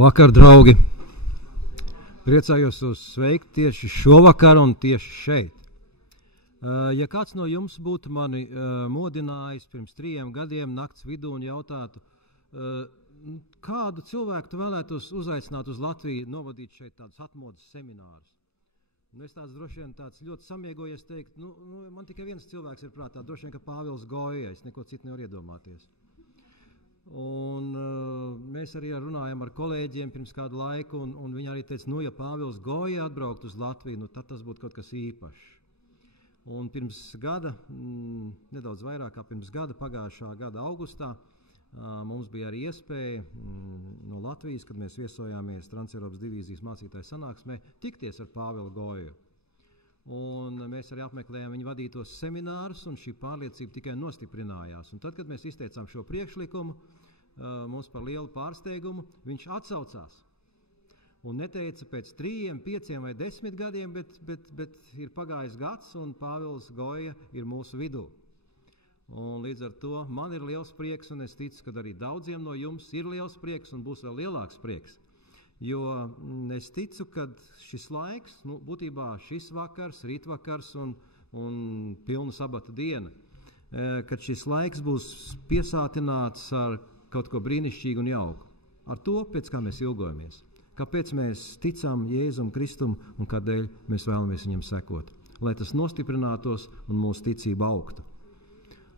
Labvakar, draugi! Priecājos jūs sveikt tieši šovakar un tieši šeit. Ja kāds no jums būtu mani modinājis pirms 3 gadiem nakts vidū un jautātu, kādu cilvēku tu vēlētos uzaicināt uz Latviju, novadīt šeit tādus atmodas seminārus? Un es tāds droši vien tāds ļoti samiegojies teikt, man tikai viens cilvēks ir prātā, droši vien, ka Pāvils Goija, es neko citu nevaru iedomāties. Un mēs arī runājam ar kolēģiem pirms kādu laiku, un viņi arī teica, ja Pāvils Goija atbraukt uz Latviju, tad tas būtu kaut kas īpašs. Un pirms gada, nedaudz vairāk kā pirms gada, pagājušā gada augustā, mums bija arī iespēja no Latvijas, kad mēs viesojāmies Transeiropas divīzijas mācītāju sanāksmē, tikties ar Pāvilu Goiju. Un mēs arī apmeklējām viņa vadītos seminārus, un šī pārliecība tikai nostiprinājās. Un tad, kad mēs izteicām šo priekšlikumu, mums par lielu pārsteigumu, viņš atsaucās. Un neteica pēc 3, 5 vai 10 gadiem, bet ir pagājis gads, un Pāvils Goija ir mūsu vidū. Un līdz ar to man ir liels prieks, un es ticu, ka arī daudziem no jums ir liels prieks, un būs vēl lielāks prieks. Jo es ticu, ka šis laiks, būtībā šis vakars, rītvakars un pilna sabata diena, kad šis laiks būs piesātināts ar kaut ko brīnišķīgu un jauku. Ar to, pēc kā mēs ilgojamies. Kāpēc mēs ticam Jēzum Kristum un kādēļ mēs vēlamies viņam sekot. Lai tas nostiprinātos un mūsu ticība augtu.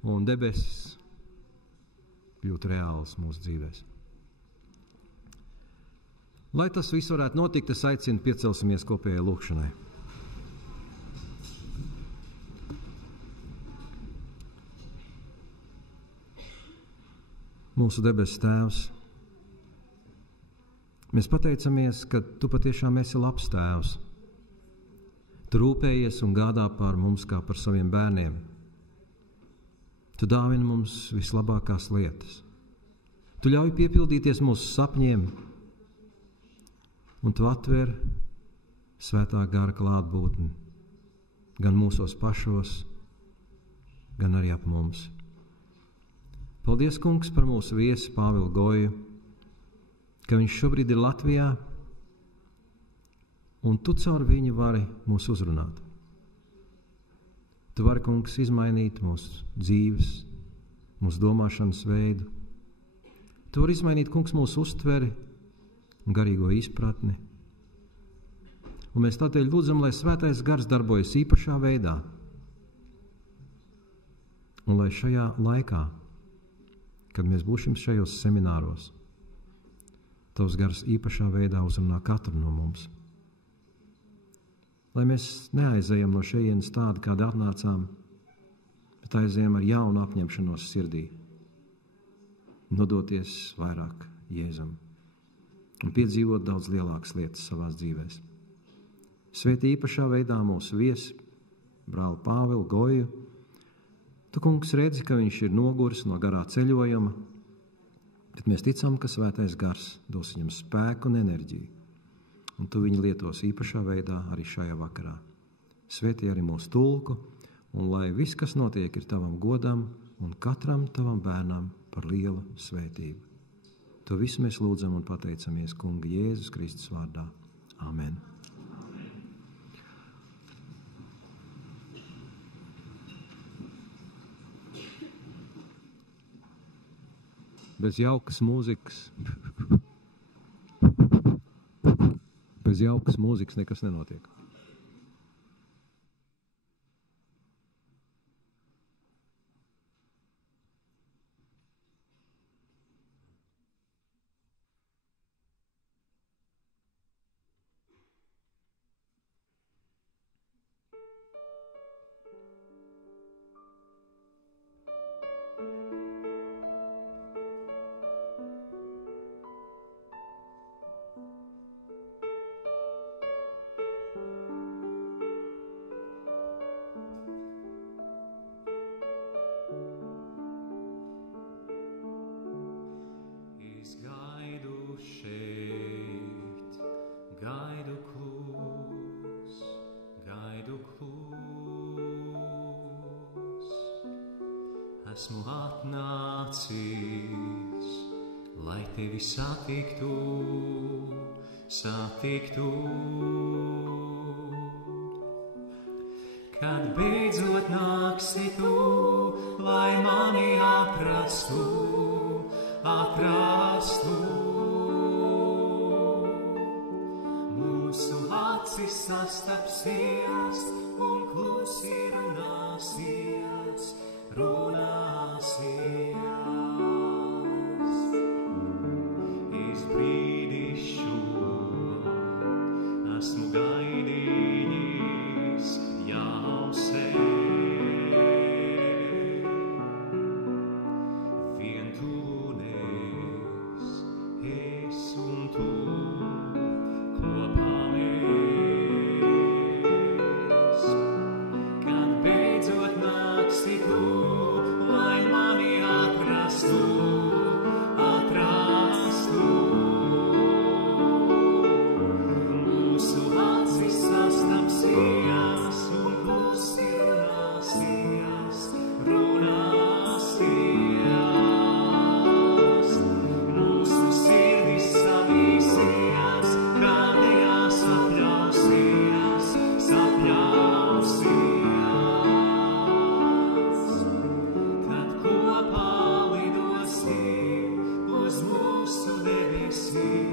Un debesis kļūt reāls mūsu dzīvēs. Lai tas viss varētu notikt, es aicinu piecelsimies kopējai lūgšanai. Mūsu debesis Tēvs, mēs pateicamies, ka Tu patiešām esi labs Tēvs. Tu rūpējies un gādā par mums kā par saviem bērniem. Tu dāvini mums vislabākās lietas. Tu ļauj piepildīties mūsu sapņiem, un Tu atver svētā gara klātbūtni gan mūsos pašos, gan arī ap mums. Paldies, Kungs, par mūsu viesi Pāvilu Goiju, ka viņš šobrīd ir Latvijā, un Tu caur viņu vari mūs uzrunāt. Tu vari, Kungs, izmainīt mūsu dzīves, mūsu domāšanas veidu. Tu vari izmainīt, Kungs, mūsu uztveri un garīgo izpratni. Un mēs tādēļ lūdzam, lai svētais gars darbojas īpašā veidā. Un lai šajā laikā, kad mēs būsim šajos semināros, Tavs gars īpašā veidā uzrunā katru no mums. Lai mēs neaizejam no šejienes tādi, kādi atnācām, bet aizejam ar jaunu apņemšanos sirdī, nodoties vairāk Jēzum un piedzīvot daudz lielākas lietas savās dzīvēs. Svētī īpašā veidā mūsu viesi, brāli Pāvilu Goiju. Tu, Kungs, redzi, ka viņš ir noguris no garā ceļojuma, bet mēs ticam, ka svētais gars dos viņam spēku un enerģiju, un Tu viņu lietos īpašā veidā arī šajā vakarā. Svētī arī mūsu tulku, un lai viss, kas notiek, ir Tavam godam un katram Tavam bērnam par lielu svētību. To visu mēs lūdzam un pateicamies Kunga Jēzus Kristus vārdā. Amen. Bez jaukas mūzikas nekas nenotiek. Esmu atnācis, lai tevi satiktu, kad beidzot nāksi tu, lai mani atrastu. Mūsu acis sastapsies un klusi runāsies. Es brīdi šo esmu gaidījis jau sen. Vien tu es un tu kopā mēs. Kad beidzot nāksi tu, lai mani atrastu. Mūsu acis sastapsies un klusi runāsies. Mūsu sirdis savīsies, kad tajās sapļausies. Tad kopā lidosim uz mūsu debesīm.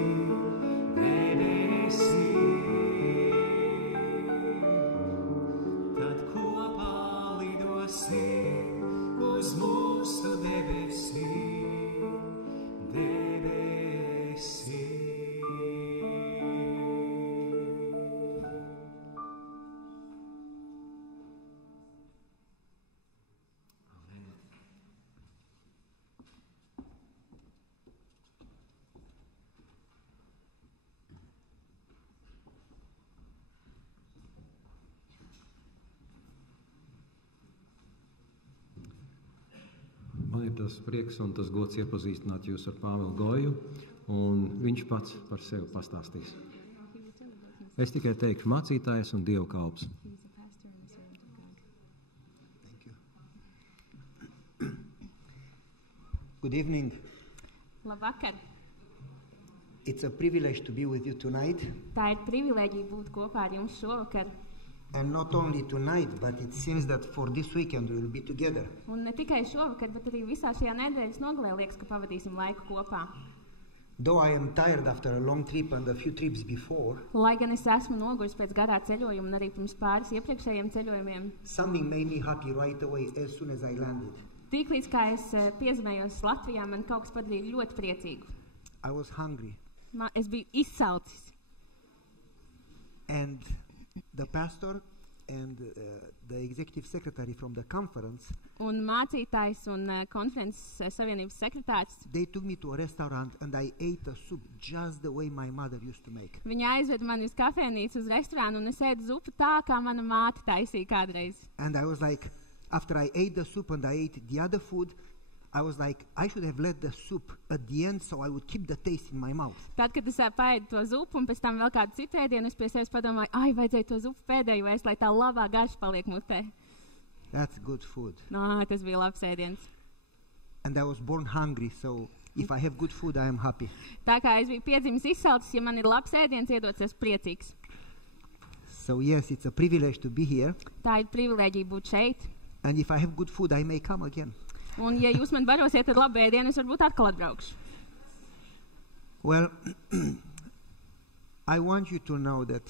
Tad kopā lidosim uz mūsu debesīm. Man ir tas prieks un tas gods iepazīstināt jūs ar Pāvelu Goiju, un viņš pats par sevi pastāstīs. Es tikai teikšu mācītājs un Dievu kalps. Good evening. Labvakar. It's a privilege to be with you tonight. Tā ir privilēģija būt kopā ar jums šovakar. And not only tonight, but it seems that for this weekend we will be together. Un ne tikai šovakar, bet arī visā šajā nedēļas nogalē liekas, ka pavadīsim laiku kopā. Though I am tired after a long trip and a few trips before, Lai gan es esmu noguris pēc garā ceļojuma un arī pirms pāris iepriekšējiem ceļojumiem, something made me happy right away as soon as I landed. Tiklīdz kā es piezemējos Latvijā, man kaut kas padarīja ļoti priecīgu. I was hungry. Es biju izsalcis. And the pastor and the executive secretary from the conference, Un mācītājs un konferences savienības sekretārs, they took me to a restaurant and I ate a soup just the way my mother used to make. viņi aizveda mani uz kafejnīcu, uz restorānu, un es ēdu zupu tā, kā mana māte taisīja kādreiz. And I was like, after I ate the soup and I ate the other food, I was like, I should have let the soup at the end so I would keep the taste in my mouth. Tad, kad es paēdu to zupu un pēc tam vēl kādu citu ēdienu, es pie sevis padomāju, vajadzēja to zupu pēdējo ēst, lai tā labā garša paliek mutē. That's good food. Tas bija labs ēdiens. And I was born hungry, so if I have good food, I am happy. Tā kā es biju piedzimis izsalcis, ja man ir labs ēdiens iedots, es priecīgs. So yes, it's a privilege to be here. Tā ir privilēģija būt šeit. And if I have good food, I may come again. Un ja jūs man barosiet ar labu ēdienu, es varbūt atkal atbraukšu. Well, I want you to know that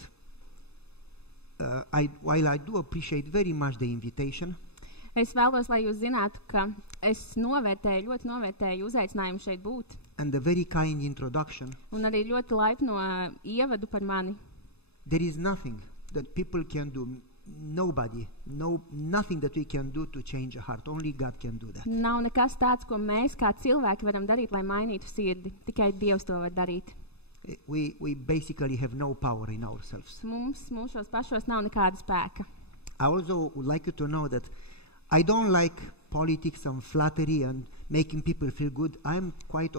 while I do appreciate very much the invitation, Es vēlos, lai jūs zinātu, ka es ļoti novērtēju uzaicinājumu šeit būt. and the very kind introduction, Un arī ļoti laipno ievadu par mani. there is nothing that people can do, nothing that we can do to change a heart. Only God can do that. Nav nekas tāds, ko mēs kā cilvēki varam darīt, lai mainītu sirdi. Tikai Dievs to var darīt. We basically have no power in ourselves. Mūsos pašos nav nekāda spēka. I also would like you to know that I don't like politics and flattery and making people feel good. I'm quite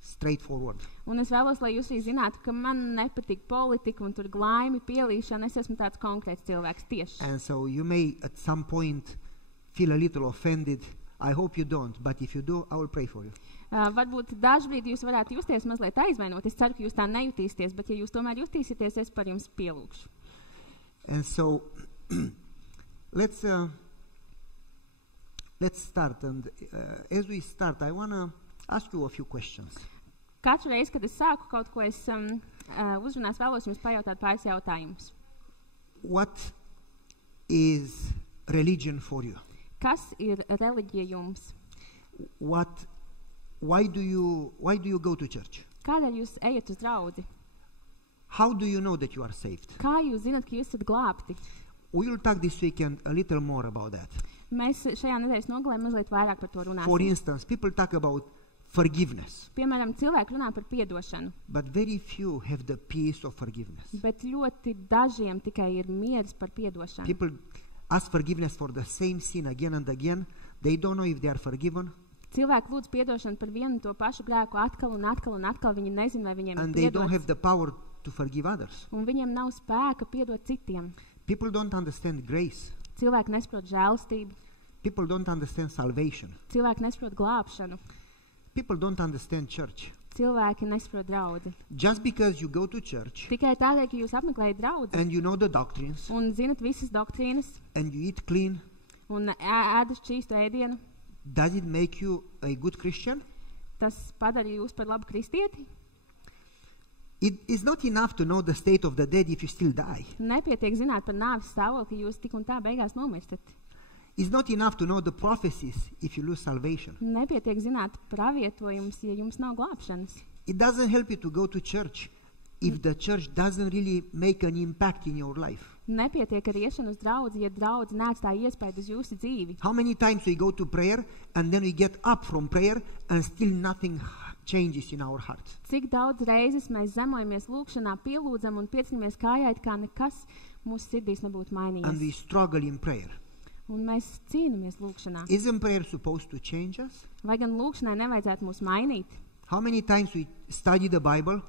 straightforward. Un es vēlos, lai jūs arī zinātu, ka man nepatīk politika un tur glaimi pielīšana. Es esmu tāds konkrēts cilvēks tieši. And so you may at some point feel a little offended. I hope you don't, but if you do, I will pray for you. Varbūt dažbrīd jūs varētu justies mazliet aizvainot. Es ceru, ka jūs tā nejutīsieties, bet ja jūs tomēr jutīsieties, es par jums pielūgšu. And so, let's start. And as we start, I want to ask you a few questions. Katru reizi, kad es sāku kaut ko, es uzrunās vēlos jums pajautāt pāris jautājumus. What is religion for you? Kas ir reliģija jums? Why do you go to church? Kādēļ jūs ejat uz draudzi? How do you know that you are saved? Kā jūs zināt, ka jūs esat glābti? We will talk this weekend a little more about that. Mēs šajā nedēļas nogalē mazliet vairāk par to For runāsim. instance, people talk about forgiveness, Piemēram, cilvēki runā par piedošanu, but very few have the peace of forgiveness. bet ļoti dažiem tikai ir miers par piedošanu. People ask forgiveness for the same sin again and again. They don't know if they are forgiven, Cilvēki lūdz piedošanu par vienu un to pašu grēku atkal un atkal un atkal. Viņi nezin, vai viņiem and ir they don't piedots. have the power to forgive others. Un viņiem nav spēka piedot citiem. People don't understand grace. Cilvēki nesprot žēlastību. People don't understand salvation. Cilvēki nesprot glābšanu. People don't understand church. Cilvēki nesprot draudzi. Just because you go to church Tikai tādēļ, ka jūs apmeklējat draudzi and you know the doctrines un zinat visas doktrīnas and you eat clean, un ēdat šķīstu ēdienu, does it make you a good Christian? tas padara jūs par labu kristieti. It is not enough to know the state of the dead if you still die. Nepietiek zināt par nāves stāvokli, ka jūs tik un tā beigās nomirstat. It's not enough to know the prophecies if you lose salvation. Nepietiek zināt pravietojumus, ja jums nav glābšanas. It doesn't help you to go to church if the church doesn't really make an impact in your life. Nepietiek ar iešanu uz draudzi, ja draudzi neatstāja iespaidu uz jūsu dzīvi. How many times we go to prayer and then we get up from prayer and still nothing changes in our hearts? Cik daudz reizes mēs zemojamies lūkšanā, pielūdzam un pieceļamies kājā, it kā nekas mūsu sirdīs nebūtu And we mainījies. struggle in prayer. Un mēs cīnāmies lūkšanā. Isn't prayer supposed to change us? Vai gan lūkšanai nevajadzētu mūs mainīt? How many times we study the Bible?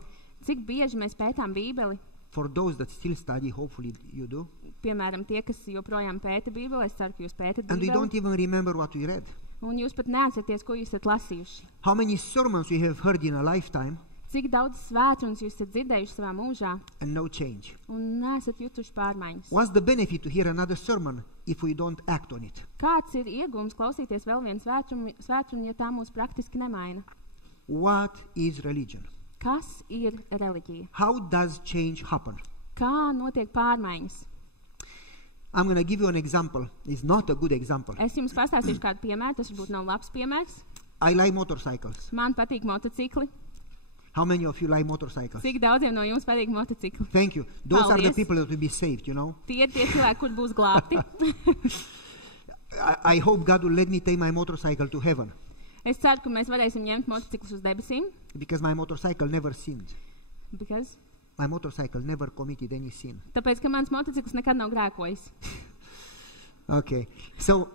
Cik bieži mēs pētām Bībeli? For those that still study, hopefully you do. Piemēram, tie, kas joprojām pēta Bībeli, es ceru, ka jūs pētat And we don't Bībeli. even remember what we read. Un jūs pat neatcerieties, ko jūs esat lasījuši. How many sermons we have heard in a lifetime Cik daudz svētrunas jūs esat dzirdējuši savā mūžā and no change. un neesat jutuši pārmaiņas. What's the benefit to hear another sermon if we don't act on it? Kāds ir iegūms klausīties vēl vienu svētrunu, ja tā mūs praktiski nemaina? What is religion? Kas ir reliģija? How does change happen? Kā notiek pārmaiņas? I'm going to give you an example. It's not a good example. Es jums pastāstīšu kādu piemēru, tas varbūt nav labs piemērs. I like motorcycles. Man patīk motocikli. How many of you like motorcycles? Cik daudziem no jums patīk motocikli? Thank you. Those are the Paldies. people that will be saved, you know. Tie ir tie cilvēki, kur būs glābti. I hope God will let me take my motorcycle to heaven Es ceru, ka mēs varēsim ņemt motociklus uz debesīm. because my motorcycle never sinned. Because? My motorcycle never committed any sin. Tāpēc, ka mans motocikls nekad nav grēkojis. Okay. So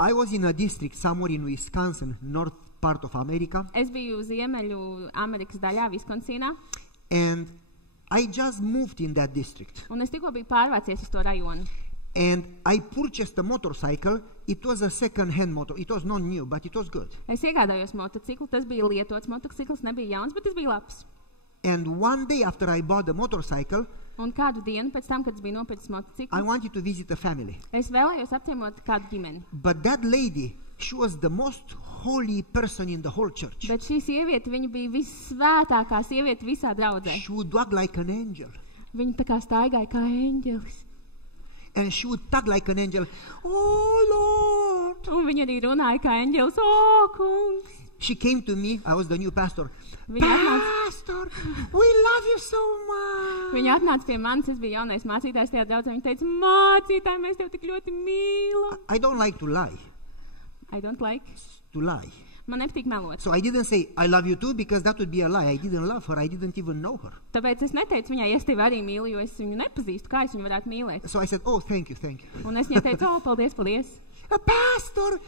I was in a district somewhere in Wisconsin, north part of America, Es biju Ziemeļu Amerikas daļā, Viskonsīnā, and I just moved in that district. un es tikko biju pārvācies uz to rajonu. And I purchased a motorcycle. It was a second-hand motor. It was not new, but it was good. Es iegādājos motociklu, tas bija lietots motocikls, nebija jauns, bet tas bija labs. And one day after I bought the motorcycle, Un kādu dienu pēc tam, kad es biju nopircis I motociklu, wanted to visit a family. es vēlējos apciemot kādu ģimeni. But that lady, she was the most holy person in the whole church. Bet šī sieviete, viņa bija vissvētākā sieviete visā draudzē. She would walk like an angel. Viņa tā kā staigāja kā eņģelis. And she would talk like an angel. Oh, Lord. Un viņa arī runāja kā eņģelis. O, kungs! She came to me. I was the new pastor. Viņa atnāca, Pastor, we love you so much. viņa atnāca pie manis, es biju jaunais mācītājs tajā draudzē. Viņa teica, mācītāji, mēs tevi tik ļoti mīlam. I don't like to lie. I don't like. To lie. Man nepatīk melot. So I didn't say, I love you too, because that would be a lie. I didn't love her. I didn't even know her. Tāpēc es neteicu viņai, es tevi arī mīlu, jo es viņu nepazīstu. Kā es viņu varētu mīlēt? So I said, oh, thank you, thank you. Un es viņai teicu, o, paldies, paldies. Pastor,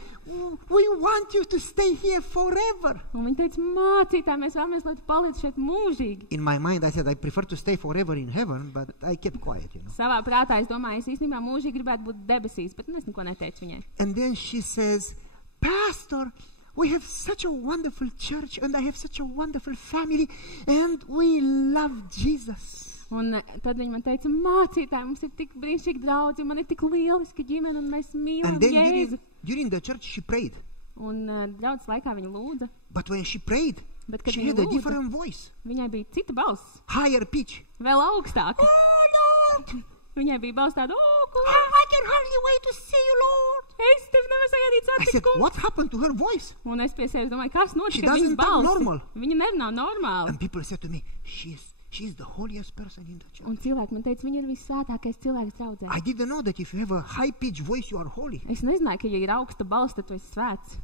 we want you to stay here forever. Un viņa teica, mācītāji, mēs vēlamies, lai tu paliec šeit mūžīgi. In my mind, I said, I prefer to stay forever in heaven, but I kept quiet, you know. Savā prātā es domāju, es īstenībā mūžīgi gribētu būt debesīs, bet es neko neteicu viņai. And then she says, Pastor, we have such a wonderful church and I have such a wonderful family and we love Jesus. Un tad viņi man teica, mācītāji, mums ir tik brīnišķīgi draudzi, man ir tik lieliski ģimene un mēs mīlam And then Jēzu. during the church she prayed. Un draudzes laikā viņa lūdza, But when she prayed, bet kad she viņa had a lūdza, different voice, viņai bija cita balss, higher pitch. vēl augstāka. Oh Lord! Viņai bija balss tāda, I can hardly wait to see you, Lord. es tev nevaru sagaidīt I satikt, said, kungs. what happened to her voice? Un es pie sevis domāju, kas She notika ar doesn't viņas talk balsi. normal. Viņa nerunā normāli. And people said to me, she's the holiest person in the church. Un cilvēki man teica, viņa ir vissvētākais cilvēks draudzē. I didn't know that if you have a high-pitched voice, you are holy. Es nezināju, ka, ja ir augsta balss, tad tu esi svēts.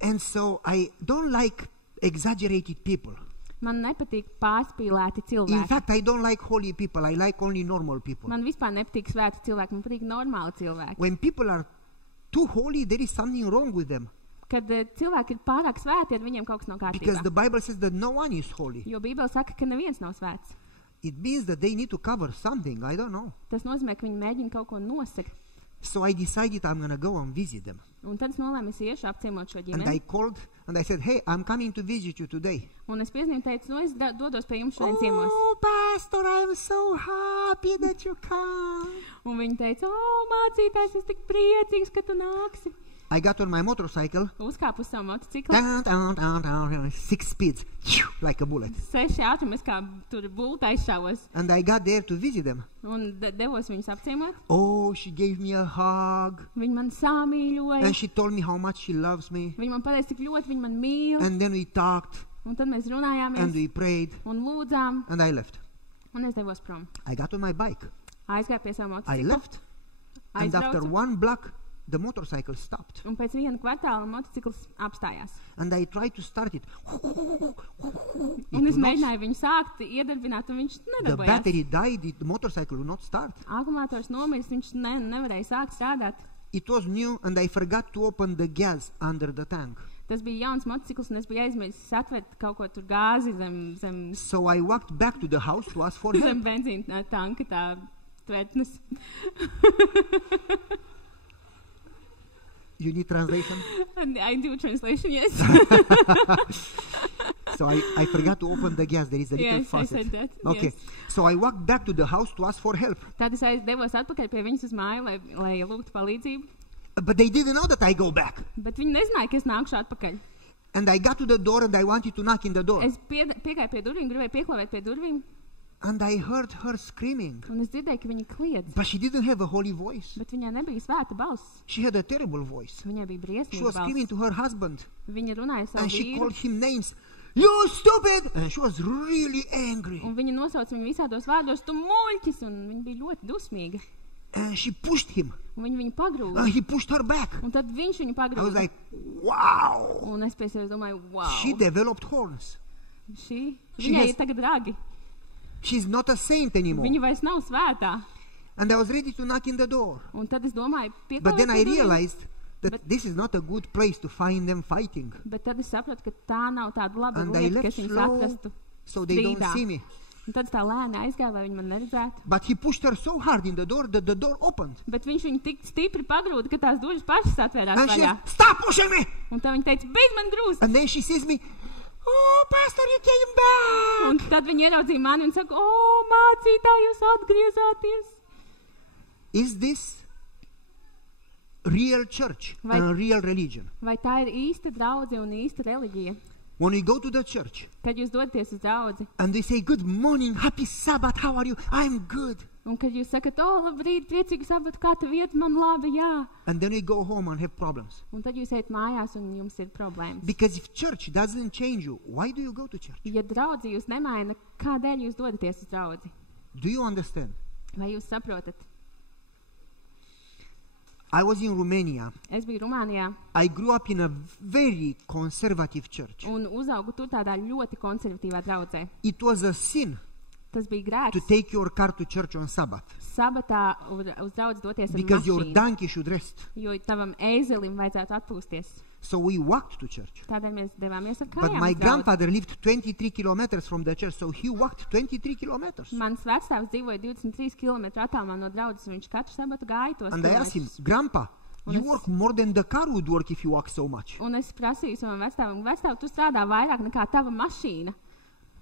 And so I don't like exaggerated people. Man nepatīk pārspīlēti In cilvēki. fact, I don't like holy people. I like only normal people. Man vispār nepatīk svēti cilvēki, man patīk normāli cilvēki. When people are too holy, there is something wrong with them. Kad cilvēki ir pārāk svēti, tad viņiem kaut kas nav Because kārtībā. the Bible says that no one is holy. Jo Bībele saka, ka neviens nav svēts. It means that they need to cover something. I don't know. Tas nozīmē, ka viņi mēģina kaut ko nosegt. So I decided I'm going to go and visit them. Un tad es nolēmu, es iešu apciemot šo And I ģimeni. called and I said, hey, I'm coming to visit you today. Un es piezīmēju, teicu, es dodos pie jums šodien ciemos. Oh, Pastor, I'm so happy that you come. Un viņi teica, mācītājs, es tik priecīgs, ka tu nāksi. I got on my motorcycle. Uzkāpu uz savu motociklu. 6 speeds, like a bullet. 6 ātrumi, es kā tur bulta aizšāvos. And I got there to visit them. Un devos viņus apciemot. Oh, she gave me a hug. Viņi man sāmīļoja. And she told me how much she loves me. Viņi man pateica, cik ļoti viņi man mīl. And then we talked Un tad mēs and runājāmies we prayed un lūdzām. and I left. Un es devos prom. I got on my bike. Aizgāju pie savu I motociklu. left. And after Aizbraucu. one block, the motorcycle stopped. Un pēc viena kvartāla motocikls apstājās. And I tried to start it. Un It es would not- mēģināju viņu sākt, iedarbināt, un viņš the nedarbojās. battery died, the motorcycle would not start. Akumulators nomirst, viņš nevarēja sākt strādāt. It was new and I forgot to open the gas under the tank. Tas bija jauns motocikls, un es biju aizmirsis atvērt kaut ko tur gāzi zem So I walked back to the house to ask for help. benzīna tanka tā tvertnes. You need translation? And I do translation, yes. So I forgot to open the gas. There is a little Yes, I faucet. said that. Okay. Yes. So I walked back to the house to ask for help. Tad es devos atpakaļ pie viņas uz māju, lai lūgtu palīdzību. But they didn't know that I go back. Bet viņi nezināja, ka es nākšu atpakaļ. And I got to the door and I wanted to knock in the door. Es piegāju pie durvīm, gribēju pieklavēt pie durvīm, And I heard her screaming. un es dzirdēju, ka viņa kliedz. But she didn't have a holy voice. Bet viņai nebija svēta balss. She had a terrible voice. Viņai bija She briesmīga was screaming balss. to her husband. Viņa runāja savu And she vīru, called him names. You stupid! And she was really angry. un viņa nosauca viņu visādos vārdos, tu muļķis, un viņa bija ļoti dusmīga. And she pushed him. Un viņa pagrūda, And he pushed her back. un tad viņš viņu I was pagrūda. like, wow! Un es pie sevis domāju, wow, She developed horns. She She viņai has- ir tagad ragi. She's not a saint anymore. Viņa vairs nav svētā. And I was ready to knock in the door. Un tad es domāju, But then I pieklāvēt pie durvīm. realized that But- this is not a good place to find them fighting. Bet tad es sapratu, ka tā nav tāda laba And I lieta, left kas viņus slow atrastu. so they don't strīdā. see me. Un tad es tā lēni aizgāju, lai viņi man neredzētu. But he pushed her so hard in the door that the door opened. Bet viņš viņu tik stipri pagrūda, ka tās durvis pašas atvērās And she vaļā. said, stop pushing me! Un tad viņa teica, beidz man grūst. And then she sees me, oh, Pastor, you came back! Un tad viņa ieraudzīja mani un saka, o, mācītāj, jūs atgriezāties. Is this real church Vai- and real religion? Vai tā ir īsta draudze un īsta reliģija? When we go to the church Kad jūs dodaties uz draudzi, and they say, good morning, happy Sabbath, how are you? I'm good. un kad jūs sakat, o, labrīt, priecīgu sabatu, kā tu viet, man labi, jā. And then we go home and have problems. Un tad jūs ejat mājās un jums ir problēmas. Because if church doesn't change you, why do you go to church? Ja draudzi jūs nemaina, kādēļ jūs dodaties uz draudzi? Do you understand? Vai jūs saprotat? I was in Romania. Es biju Rumānijā I grew up in a very conservative church. un uzaugu tur tādā ļoti konservatīvā draudzē. It was a sin Tas bija to grēks take your car to church on Sabbath sabatā uz draudzi doties ar because your mašīnu, donkey should rest. jo tavam ēzelim vajadzētu atpūsties. So we walked to church. Tādēļ mēs devāmies ar But kājām my uz draudzi. grandfather lived 23 kilometers from the church, so he walked 23 kilometers. Mans vectēvs dzīvoja 23 km attālumā no draudzes, un viņš katru sabatu gāja tos And I asked him, kilometrus. Grandpa, You work more than the car would work if you walk so much. Un es prasīju savam vecstāvam, tu strādā vairāk nekā tava mašīna.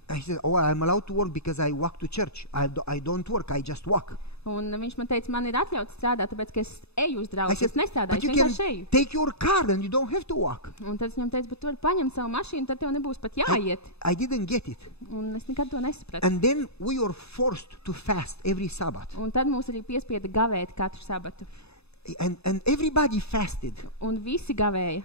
I said, oh, I'm allowed to work because I walk to church. I don't work, I just walk. Un viņš man teica, man ir atļauts strādāt, tāpēc, ka es eju uz I draugu, said, es nestrādāju, but es you can vienkārši eju. take your car and you don't have to walk. Un tad es viņam teicu, bet tu vari paņemt savu mašīnu, tad tev nebūs pat jāiet. I didn't get it. Un es nekad to nesapratu. And then we were forced to fast every Sabbath. Un tad mūs arī piespieda gavēt katru sabatu. And everybody fasted. Un visi gavēja.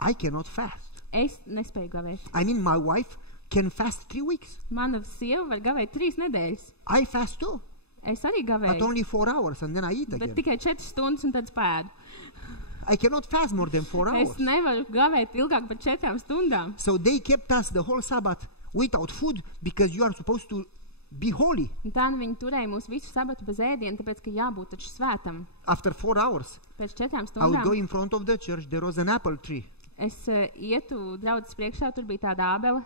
I cannot fast. Es nespēju gavēt. I mean, my wife can fast 3 weeks. Mana sieva var gavēt 3 nedēļas. I fast too, Es arī but gavēju, only 4 hours and then I eat bet again. tikai 4 stundas un tad spēdu. I cannot fast more than 4 hours. Es nevaru gavēt ilgāk par 4 stundām. So they kept us the whole Sabbath without food because you are supposed to be holy. Un tā viņi turēja mūs visu sabatu bez ēdiena, tāpēc, ka jābūt taču svētam. After 4 hours, Pēc 4 I would go stundām in front of the church. There was an apple tree. es ietu draudzes priekšā, tur bija tāda ābele,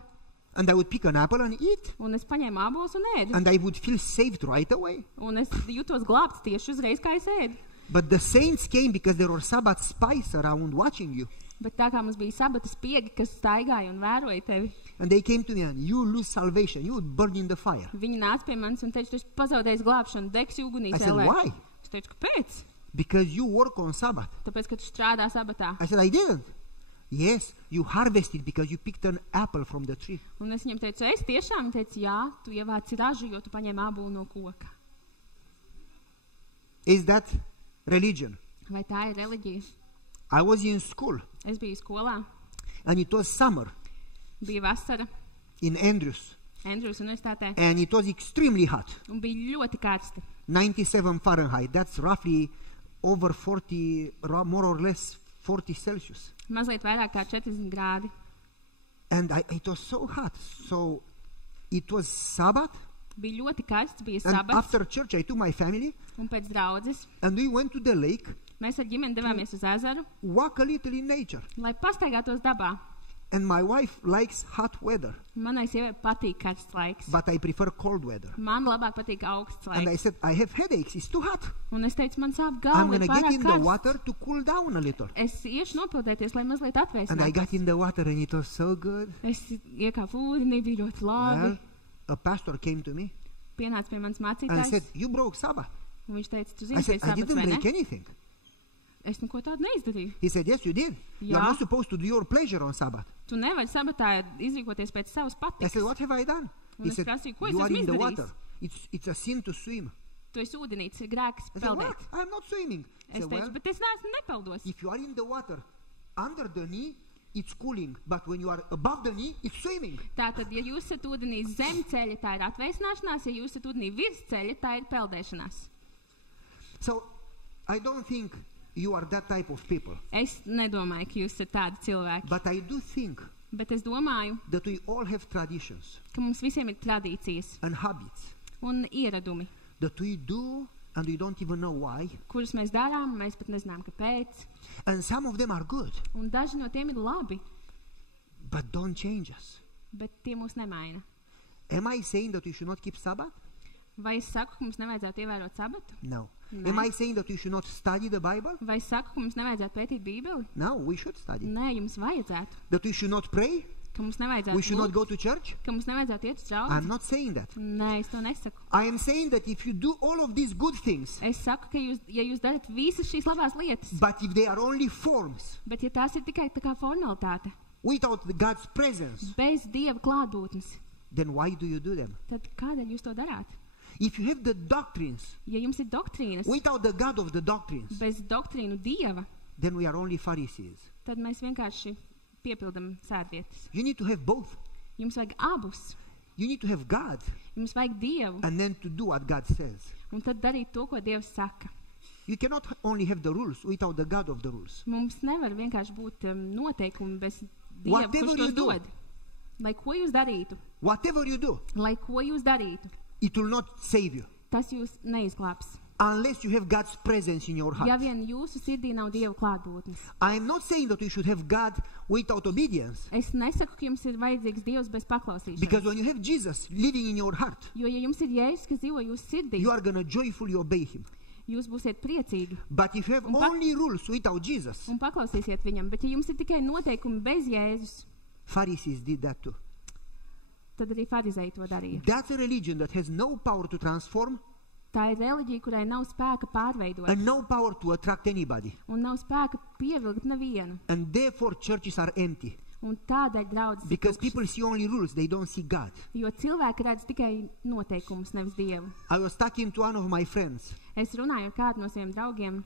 And I would pick an apple and eat. un es paņēmu ābolus un ēdu. And I would feel saved right away. Un es jutos glābts tieši uzreiz, kā es ēdu. But the saints came because there were Sabbath spies around watching you. Bet tā kā mums bija sabata spiegi, kas staigāja un vēroja tevi, And they came to me and you lose salvation. You would burn in the fire. viņi nāca pie manis un teica, tu esi pazaudējis glābšanu, degsi ugunī I said, cēlē. why? Es teicu, kāpēc? Because you work on Sabbath. Tāpēc, ka tu strādā sabatā. I said, I didn't. Yes, you harvested because you picked an apple from the tree. Un es viņam teicu, es tiešām, viņa teica, jā, tu ievāci ražu, jo tu paņēmi ābolu no koka. Is that religion? Vai tā ir reliģija? I was in school Es biju skolā, and it was summer bija vasara, in Andrews Andrews universitātē, and it was extremely hot. un bija ļoti karsti. 97 Fahrenheit. That's roughly over 40, more or less 40 Celsius. Mazliet vairāk kā 40 grādi. And it was so hot. So it was Sabbath. Bija ļoti karsts, bija And sabats, after church, I took my family un pēc draudzes and we went to the lake, mēs ar ģimeni devāmies uz ezeru, walk a little in nature. lai pastaigātos dabā. And my wife likes hot weather, Manai sievai patīk karsts laiks. but I prefer cold weather. Man labāk patīk augsts And I laiks. said, I have headaches. It's too hot. Un es teicu, man sāp I'm galva, going ir to get pārāk in the karsts. water to cool down a little. Es iešu nopildēties, lai mazliet And I got atvēsinātos. in the water and it was so good. Es iekāpu ūdenī, bija ļoti labi. Well, a pastor came to me Pienāca pie manis and mācītājs, said, you broke Sabbath. un viņš teica, tu I zini, ka said, ir I sabats, didn't vai ne? break anything. Es neko tādu neizdarīju. He said, yes, you did. You're Jā. not supposed to do your pleasure on Sabbath. Tu nevari sabatā izrīkoties pēc savas I patikas. said, what have I done? He Un es said, prasīju, ko es you are esmu in the izdarījis? water. It's a sin to swim. Tu esi ūdenī, tas ir grēks I said, peldēt. what? I'm not swimming. He Es said, teicu, well, bet es neesmu nepeldos. if you are in the water under the knee, it's cooling. But when you are above the knee, it's swimming. Tātad, ja jūs esat ūdenī zem ceļa, tā ir atvēsināšanās, ja jūs esat ūdenī virs ceļa, tā ir peldēšanās. So I don't think you are that type of people. Es nedomāju, ka jūs esat tādi cilvēki, But I do think bet es domāju, that we all have traditions ka mums visiem ir tradīcijas and habits un ieradumi, that we do and we don't even know why. kurus mēs darām, mēs pat nezinām, kāpēc. And some of them are good, Un daži no tiem ir labi, but don't change us. bet tie mūs nemaina. Am I saying that we should not keep Sabbath? Vai es saku, ka mums nevajadzētu ievērot sabatu? No. Nē. Am I saying that we should not study the Bible? Vai es saku, ka mums nevajadzētu pētīt Bībeli? No, we should study. Nē, jums vajadzētu. That we should not pray? Ka mums We nevajadzētu should not lūgt, go to church? ka mums nevajadzētu iet uz I'm draugu? not saying that. Nē, es to nesaku. I am saying that if you do all of these good things, Es saku, ka ja jūs darat visas šīs labās lietas, but if they are only forms, bet ja tās ir tikai tā kā formalitāte, without God's presence, bez Dieva klātbūtnes, then why do you do them? tad kādēļ jūs to darāt? If you have the doctrines, Ja jums ir doktrīnas, without the God of the doctrines, bez doktrīnu Dieva, then we are only Pharisees. tad mēs vienkārši piepildam sēdvietas. You need to have both. Jums vajag abus. You need to have God Jums vajag Dievu, and then to do what God says. un tad darīt to, ko Dievs saka. You cannot only have the rules without the God of the rules. Mums nevar vienkārši būt noteikumi bez Dieva, Whatever kurš you tos do. dod. Lai ko jūs darītu, Whatever you do, lai ko jūs darītu, it will not save you tas jūs neizglābs. unless you have God's presence in your Ja heart. vien jūsu sirdī nav Dieva klātbūtnes. I am not saying that you should have God without obedience, Es nesaku, ka jums ir vajadzīgs Dievs bez paklausīšanas. because when you have Jesus living in your heart, Jo, ja jums ir Jēzus, kas dzīvo jūsu sirdī, you are going to joyfully obey Him. jūs būsiet priecīgi But if you have only rules without Jesus, un paklausīsiet viņam. Bet ja jums ir tikai noteikumi bez Jēzus, Pharisees did that too. tad arī farizēji to darīja. That's a religion that has no power to transform Tā ir reliģija, kurai nav spēka pārveidot and no power to attract anybody. un nav spēka pievilkt nevienu. And therefore churches are empty. Un tādēļ draudzes ir Because tukšas, people see only rules, they don't see God. jo cilvēki redz tikai noteikumus, nevis Dievu. I was talking to one of my friends Es runāju ar kādu no saviem draugiem,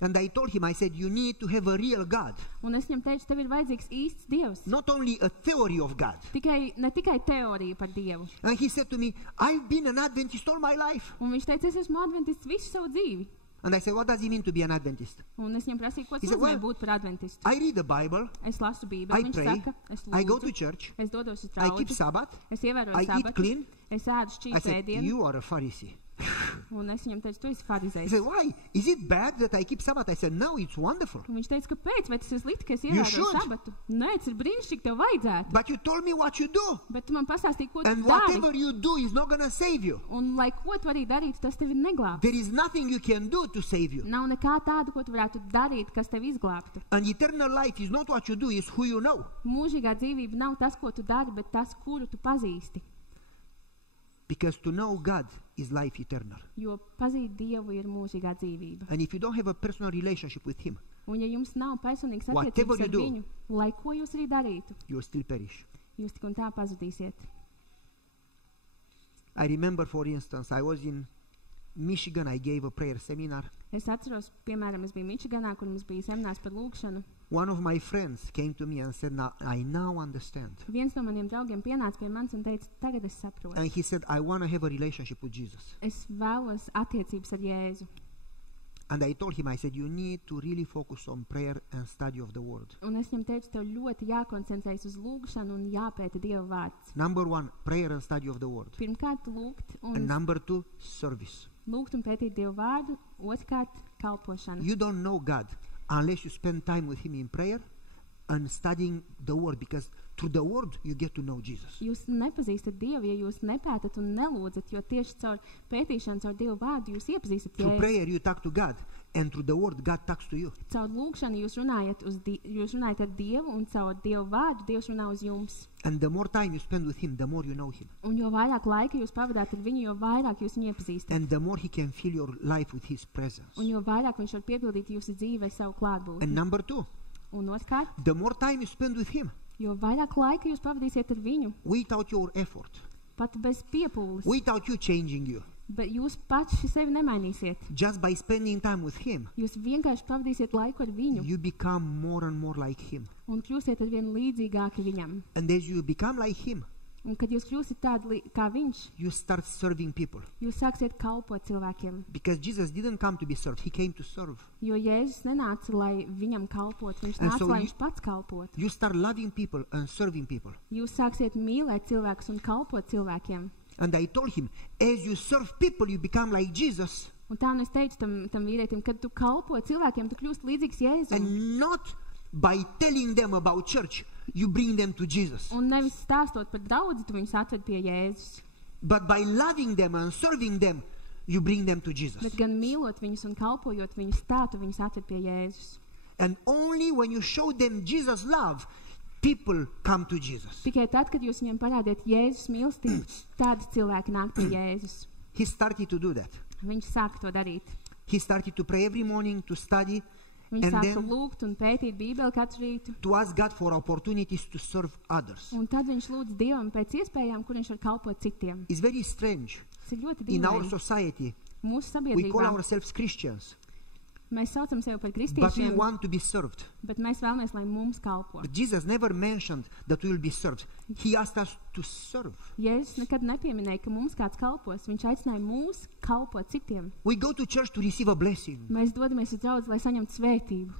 and I told him, I said, you need to have a real God. un es viņam teicu, tev ir vajadzīgs īsts Dievs. Not only a theory of God. Ne tikai teorija par Dievu. And he said to me, I've been an Adventist all my life. Un viņš teica, es esmu adventists visu savu dzīvi. And I said, what does it mean to be an Adventist? Un es viņam prasīju, ko He tas said, nozīmē well, būt par adventistu. I read the Bible, Es lasu Bībeli, I viņš pray, saka, es I go to lūdzu, church, es dodos uz I keep draudzi, Sabbath, es ievēroju I eat sabatu, clean. es ēdu I šķīstu said, ēdienu, you are a Pharisee. un es viņam teicu, tu esi He farizējs. said, why? Is it bad that I keep Sabbath? I said, no, it's wonderful. Un viņš teica, kāpēc, vai tas ir slikti, ka es You ievēroju should. sabatu? Nē, tas ir brīnišķīgi, tev vajadzētu. But you told me what you do. Bet tu man pastāstīji, ko tu And dari. whatever you do is not going to save you. Un lai ko tu arī darītu, tas tevi neglābtu. There is nothing you can do to save you. Nav nekā tāda, ko tu varētu darīt, kas tevi izglābtu. And eternal life is not what you do, it's who you know. Mūžīgā dzīvība nav tas, ko tu dari, bet tas, kuru tu pazīsti. Because to know God is life eternal. Jo pazīt Dievu ir mūžīgā dzīvība. And if you don't have a personal relationship with Him, Un ja jums nav personīgas Whatever attiecības you ar do, viņu, lai ko jūs arī darītu, you will still perish. jūs tik un tā pazudīsiet. I remember, for instance, I was in Michigan, I gave a prayer seminar. Es atceros, piemēram, es biju Mičiganā, kur mums bija seminārs par lūgšanu. One of my friends came to me and said, I now understand. Viens no maniem draugiem pienāca pie manis un teica, tagad es saprotu. And he said, I want to have a relationship with Jesus. Es vēlos attiecības ar Jēzu. And I told him, I said, you need to really focus on prayer and study of the Word. Un es viņam teicu, tev ļoti jākoncentrējas uz lūgšanu un jāpēta Dieva vārds. Number one, prayer and study of the Word. Pirmkārt, lūgt And un number two, service. lūgt un pētīt Dieva vārdu. Otrkārt, kalpošana. You don't know God unless you spend time with Him in prayer and studying the Word, because through the Word you get to know Jesus. Jūs nepazīstat Dievu, ja jūs nepētat un nelūdzat, jo tieši caur pētīšanu, caur Dieva vārdu jūs iepazīstat Through Jēzu. prayer you talk to God, and through the Word God talks to you. Caur lūgšanu jūs runājat ar Dievu, un caur Dieva vārdu Dievs runā uz jums. And the more time you spend with Him, the more you know Him. Un jo vairāk laika jūs pavadāt ar viņu, jo vairāk jūs viņu iepazīstat. And the more He can fill your life with His presence. Un jo vairāk viņš var piepildīt jūsu dzīvē savu And klātbūtni. number two, Un otrkārt, the more time you spend with Him jo vairāk laika jūs pavadīsiet ar viņu, without your effort, pat bez piepūles, without you changing you, bet jūs paši sevi nemainīsiet. just by spending time with Him, Jūs vienkārši pavadīsiet laiku ar viņu you become more and more like Him. un kļūsiet ar vien līdzīgāki viņam. And as you become like Him, Un kad jūs kļūsiet tādi kā viņš, you start serving people. jūs sāksiet kalpot cilvēkiem. Because Jesus didn't come to be served, He came to serve. Jo Jēzus nenāca, lai viņam kalpot, viņš And nāca, so lai you- viņš pats kalpot. You start loving people and serving people. Jūs sāksiet mīlēt cilvēkus un kalpot cilvēkiem. And I told him, as you serve people, you become like Jesus, Un tā nu es teicu tam vīrietim, kad tu kalpo cilvēkiem, tu kļūst līdzīgs Jēzum. and not by telling them about church, you bring them to Jesus. Un nevis stāstot par draudzi, tu viņus atved pie Jēzus. But by loving them and serving them, you bring them to Jesus. Bet gan mīlot viņus un kalpojot viņus tā, tu viņus atved pie Jēzus. And only when you show them Jesus' love, people come to Jesus. Tikai tad, kad jūs viņiem parādiet Jēzus mīlestību, tādi cilvēki nāk pie Jēzus. He started to do that. Viņš sāka to darīt. He started to pray every morning, to study, Viņš and sāka then lūgt un pētīt Bībeli katru rītu. to ask God for opportunities to serve others. Un tad viņš lūdz Dievam pēc iespējām, kur viņš var kalpot citiem. It's very strange. Tas ir ļoti In our dīvaini. society, Mūsu we call sabiedrībā ourselves Christians, mēs saucam sevi par but we kristiešiem, want to be served. bet mēs vēlamies, lai mums kalpo. But Jesus never mentioned that we will be served. He asked us to serve. Jēzus nekad nepieminēja, ka mums kāds kalpos. Viņš aicināja mūs kalpot citiem. We go to church to receive a blessing, Mēs dodamies uz draudzi, lai saņemtu svētību.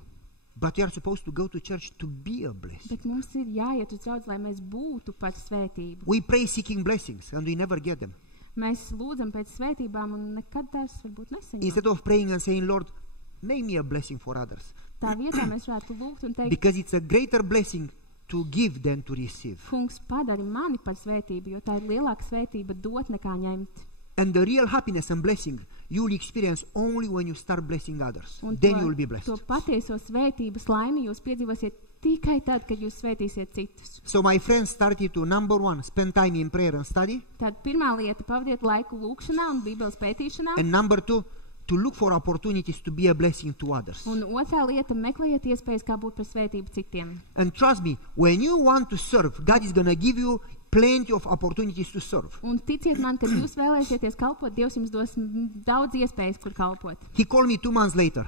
but we are supposed to go to church to be a blessing. Bet mums ir jāiet uz draudzi, lai mēs būtu par svētību. We pray seeking blessings and we never get them. Mēs lūdzam pēc svētībām un nekad tās varbūt nesaņemam. Instead of praying and saying, Lord, make me a blessing for others. Tā vietā mēs varētu lūgt un teikt, Because it's a greater blessing to give than to receive. Kungs, padari mani par svētību, jo tā ir lielāka svētība dot nekā ņemt. And the real happiness and blessing you will experience only when you start blessing others. Un Then you will be blessed. to patieso svētības laimi jūs piedzīvosiet tikai tad, kad jūs svētīsiet citus. So my friends started to, number one, spend time in prayer and study. Tad pirmā lieta, pavadiet laiku lūkšanā un Bībeles pētīšanā. And number two, to look for opportunities to be a blessing to others. Un otrā lieta, meklējiet iespējas, kā būt par svētību citiem. And trust me, when you want to serve, God is going to give you plenty of opportunities to serve. Un ticiet man, kad jūs vēlēsieties kalpot, Dievs jums dos daudz iespējas, kur kalpot. He called me 2 months later.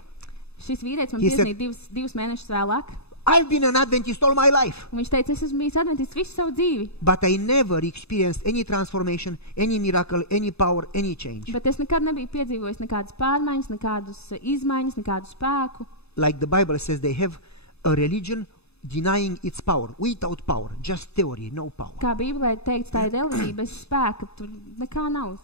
Šis vīrietis man He said- piezvanīja divus mēnešus vēlāk. I've been an Adventist all my life, Un viņš teica, es esmu bijis adventists visu savu dzīvi, but I never experienced any transformation, any miracle, any power, any change. bet es nekad nebiju piedzīvojis nekādas pārmaiņas, nekādus izmaiņas, nekādu spēku. Like the Bible says, they have a religion denying its power, without power, just theory, no power. Kā Bībelē teikts, tā ir reliģija bez spēka, tur nekā nav.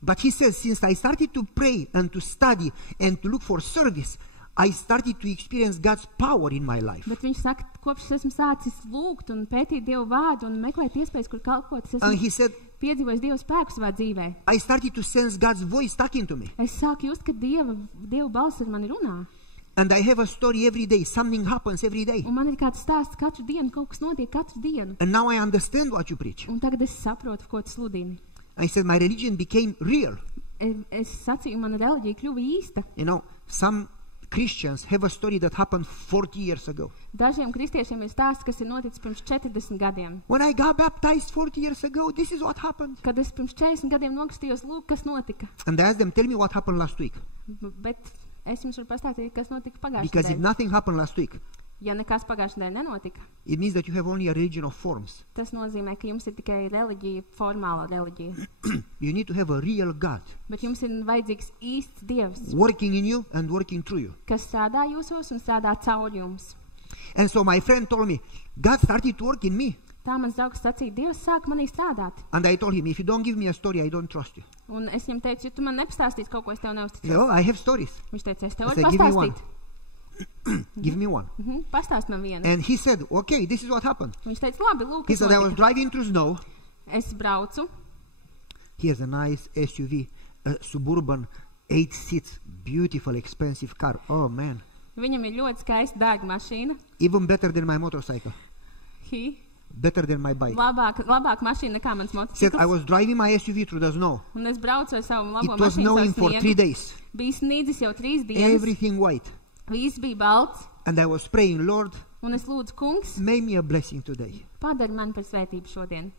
But he says, since I started to pray and to study and to look for service, I started to experience God's power in my life. Bet viņš saka, kopš es esmu sācis lūgt un pētīt Dievu vārdu un meklēt iespējas, kur kalpot, es And esmu he said, piedzīvojis Dievu spēku savā dzīvē. I started to sense God's voice talking to me. Es sāku just, ka Dieva balss ar mani runā. And I have a story every day. Something happens every day. Un man ir kāds stāsts katru dienu, kaut kas notiek katru dienu. And now I understand what you preach. Un tagad es saprotu, ko tu sludini. I said, my religion became real. Es sacīju, mana reliģija kļuva īsta. You know, some Christians have a story that happened 40 years ago. Dažiem kristiešiem ir stāsts, kas ir noticis pirms 40 gadiem. When I got baptized 40 years ago, this is what happened. Kad es pirms 40 gadiem nokristījos, lūk, kas notika. And I asked them, tell me what happened last week. Bet es jums varu pastāstīt, kas notika pagājušajā Because if nedēļā. nothing happened last week, Ja nekas pagājušajā nedēļā nenotika, it means that you have only a religion of forms. tas nozīmē, ka jums ir tikai reliģija, formāla reliģija. You need to have a real God Bet jums ir vajadzīgs īsts Dievs, working in you and working through you. kas strādā jūsos un strādā caur jums. And so my friend told me, God started to work in me. Tā mans draugs sacīja, Dievs sāk manī strādāt. And I told him, if you don't give me a story, I don't trust you. Un es viņam teicu, ja tu man nepastāstīsi kaut ko, es tev He neuzticos. said, oh, I have stories. Viņš teica, es tev I varu said, give me one. pastāstīt. Give me one. Pastāst man vienu. And he said, okay, this is what happened. Viņš teica, labi, lūk, He kas said, I was notika. driving through snow. Es braucu, He has a nice SUV, a Suburban, 8 seats, beautiful, expensive car. Oh, man. viņam ir ļoti skaista dārga mašīna. Even better than my motorcycle. Better than my bike. Labāk mašīna nekā mans He said, I motocikls. was driving my SUV through the snow. Un es braucu ar savu labo It was mašīnu, snowing savu for 3 sniegu. days. Bija snīdzis jau 3 dienas. Everything white. Viss bija balts. And I was praying, Lord, Un es lūdzu, kungs, make me a blessing today. padari man par svētību šodien.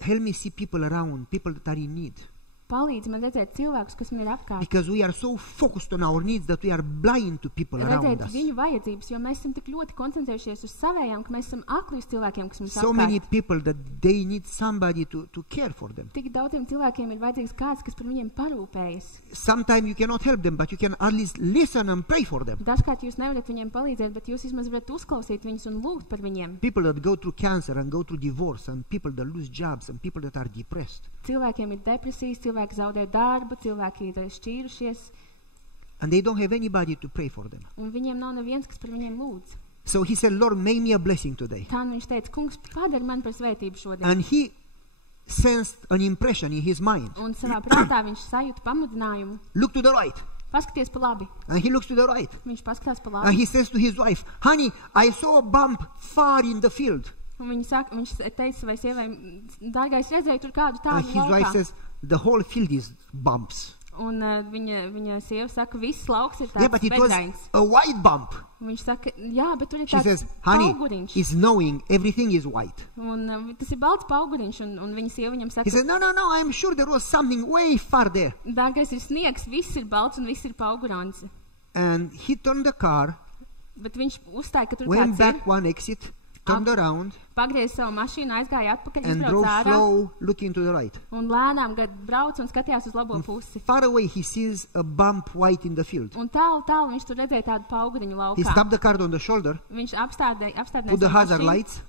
Help me see people around, people that are in need. Palīdzi man redzēt cilvēkus, kas man ir apkārt. Because we are so focused on our needs that we are blind to people around Redzēt us. viņu vajadzības, jo mēs esam tik ļoti koncentrējušies uz savējām, ka mēs esam akli uz cilvēkiem, kas mums So many apkārt. people that they need somebody to care for them. Tik daudziem cilvēkiem ir vajadzīgs kāds, kas par viņiem parūpējas. Sometimes you cannot help them, but you can at least listen and pray for them. Dažkārt jūs nevarat viņiem palīdzēt, bet jūs vismaz varat uzklausīt viņus un lūgt par viņiem. People that go through cancer and go through divorce, and people that lose jobs, and people that are depressed. Cilvēkiem ir depresijas, cilvēki zaudē darbu, cilvēki ir šķīrušies, And they don't have anybody to pray for them. un viņiem nav neviens, kas par viņiem lūdz. So he said, Lord, make me a blessing today. Tā viņš teica, kungs, padari man par svētību šodien. And he sensed an impression in his mind. Un savā prātā viņš sajūta pamudinājumu. Look to the right. Paskaties pa labi. And he looks to the right. Viņš paskatās pa And labi. he says to his wife, honey, I saw a bump far in the field. Un viņš teica savai sievai, dārgais, redzēju tur kādu And tādu his wife laukā. says, the whole field is bumps. Un viņa sieva saka, viss lauks ir Yeah, tāds but it was bedreins. a white bump. Un viņš saka, jā, bet tur ir She tāds says, honey, pauguriņš. it's knowing everything is white. Un tas ir balts pauguriņš. Un viņa sieva viņam He saka, said, no, I'm sure there was something way far there. dārgais, ir sniegs, viss ir balts un viss ir paugurons. And he turned the car, Bet viņš uzstāja, ka tur went kāds back ir, one exit, turned around, pagriez savu mašīnu, aizgāja atpakaļ, and izbrauc drove ārā slow, looking to the right. un lēnām brauc un skatījās uz labo pusi. Far away, he sees a bump white in the field. Un tālu viņš tur redzēja tādu pauguriņu He laukā. stopped the car on the shoulder, Viņš apstādināja put the savu hazard mašīnu, lights,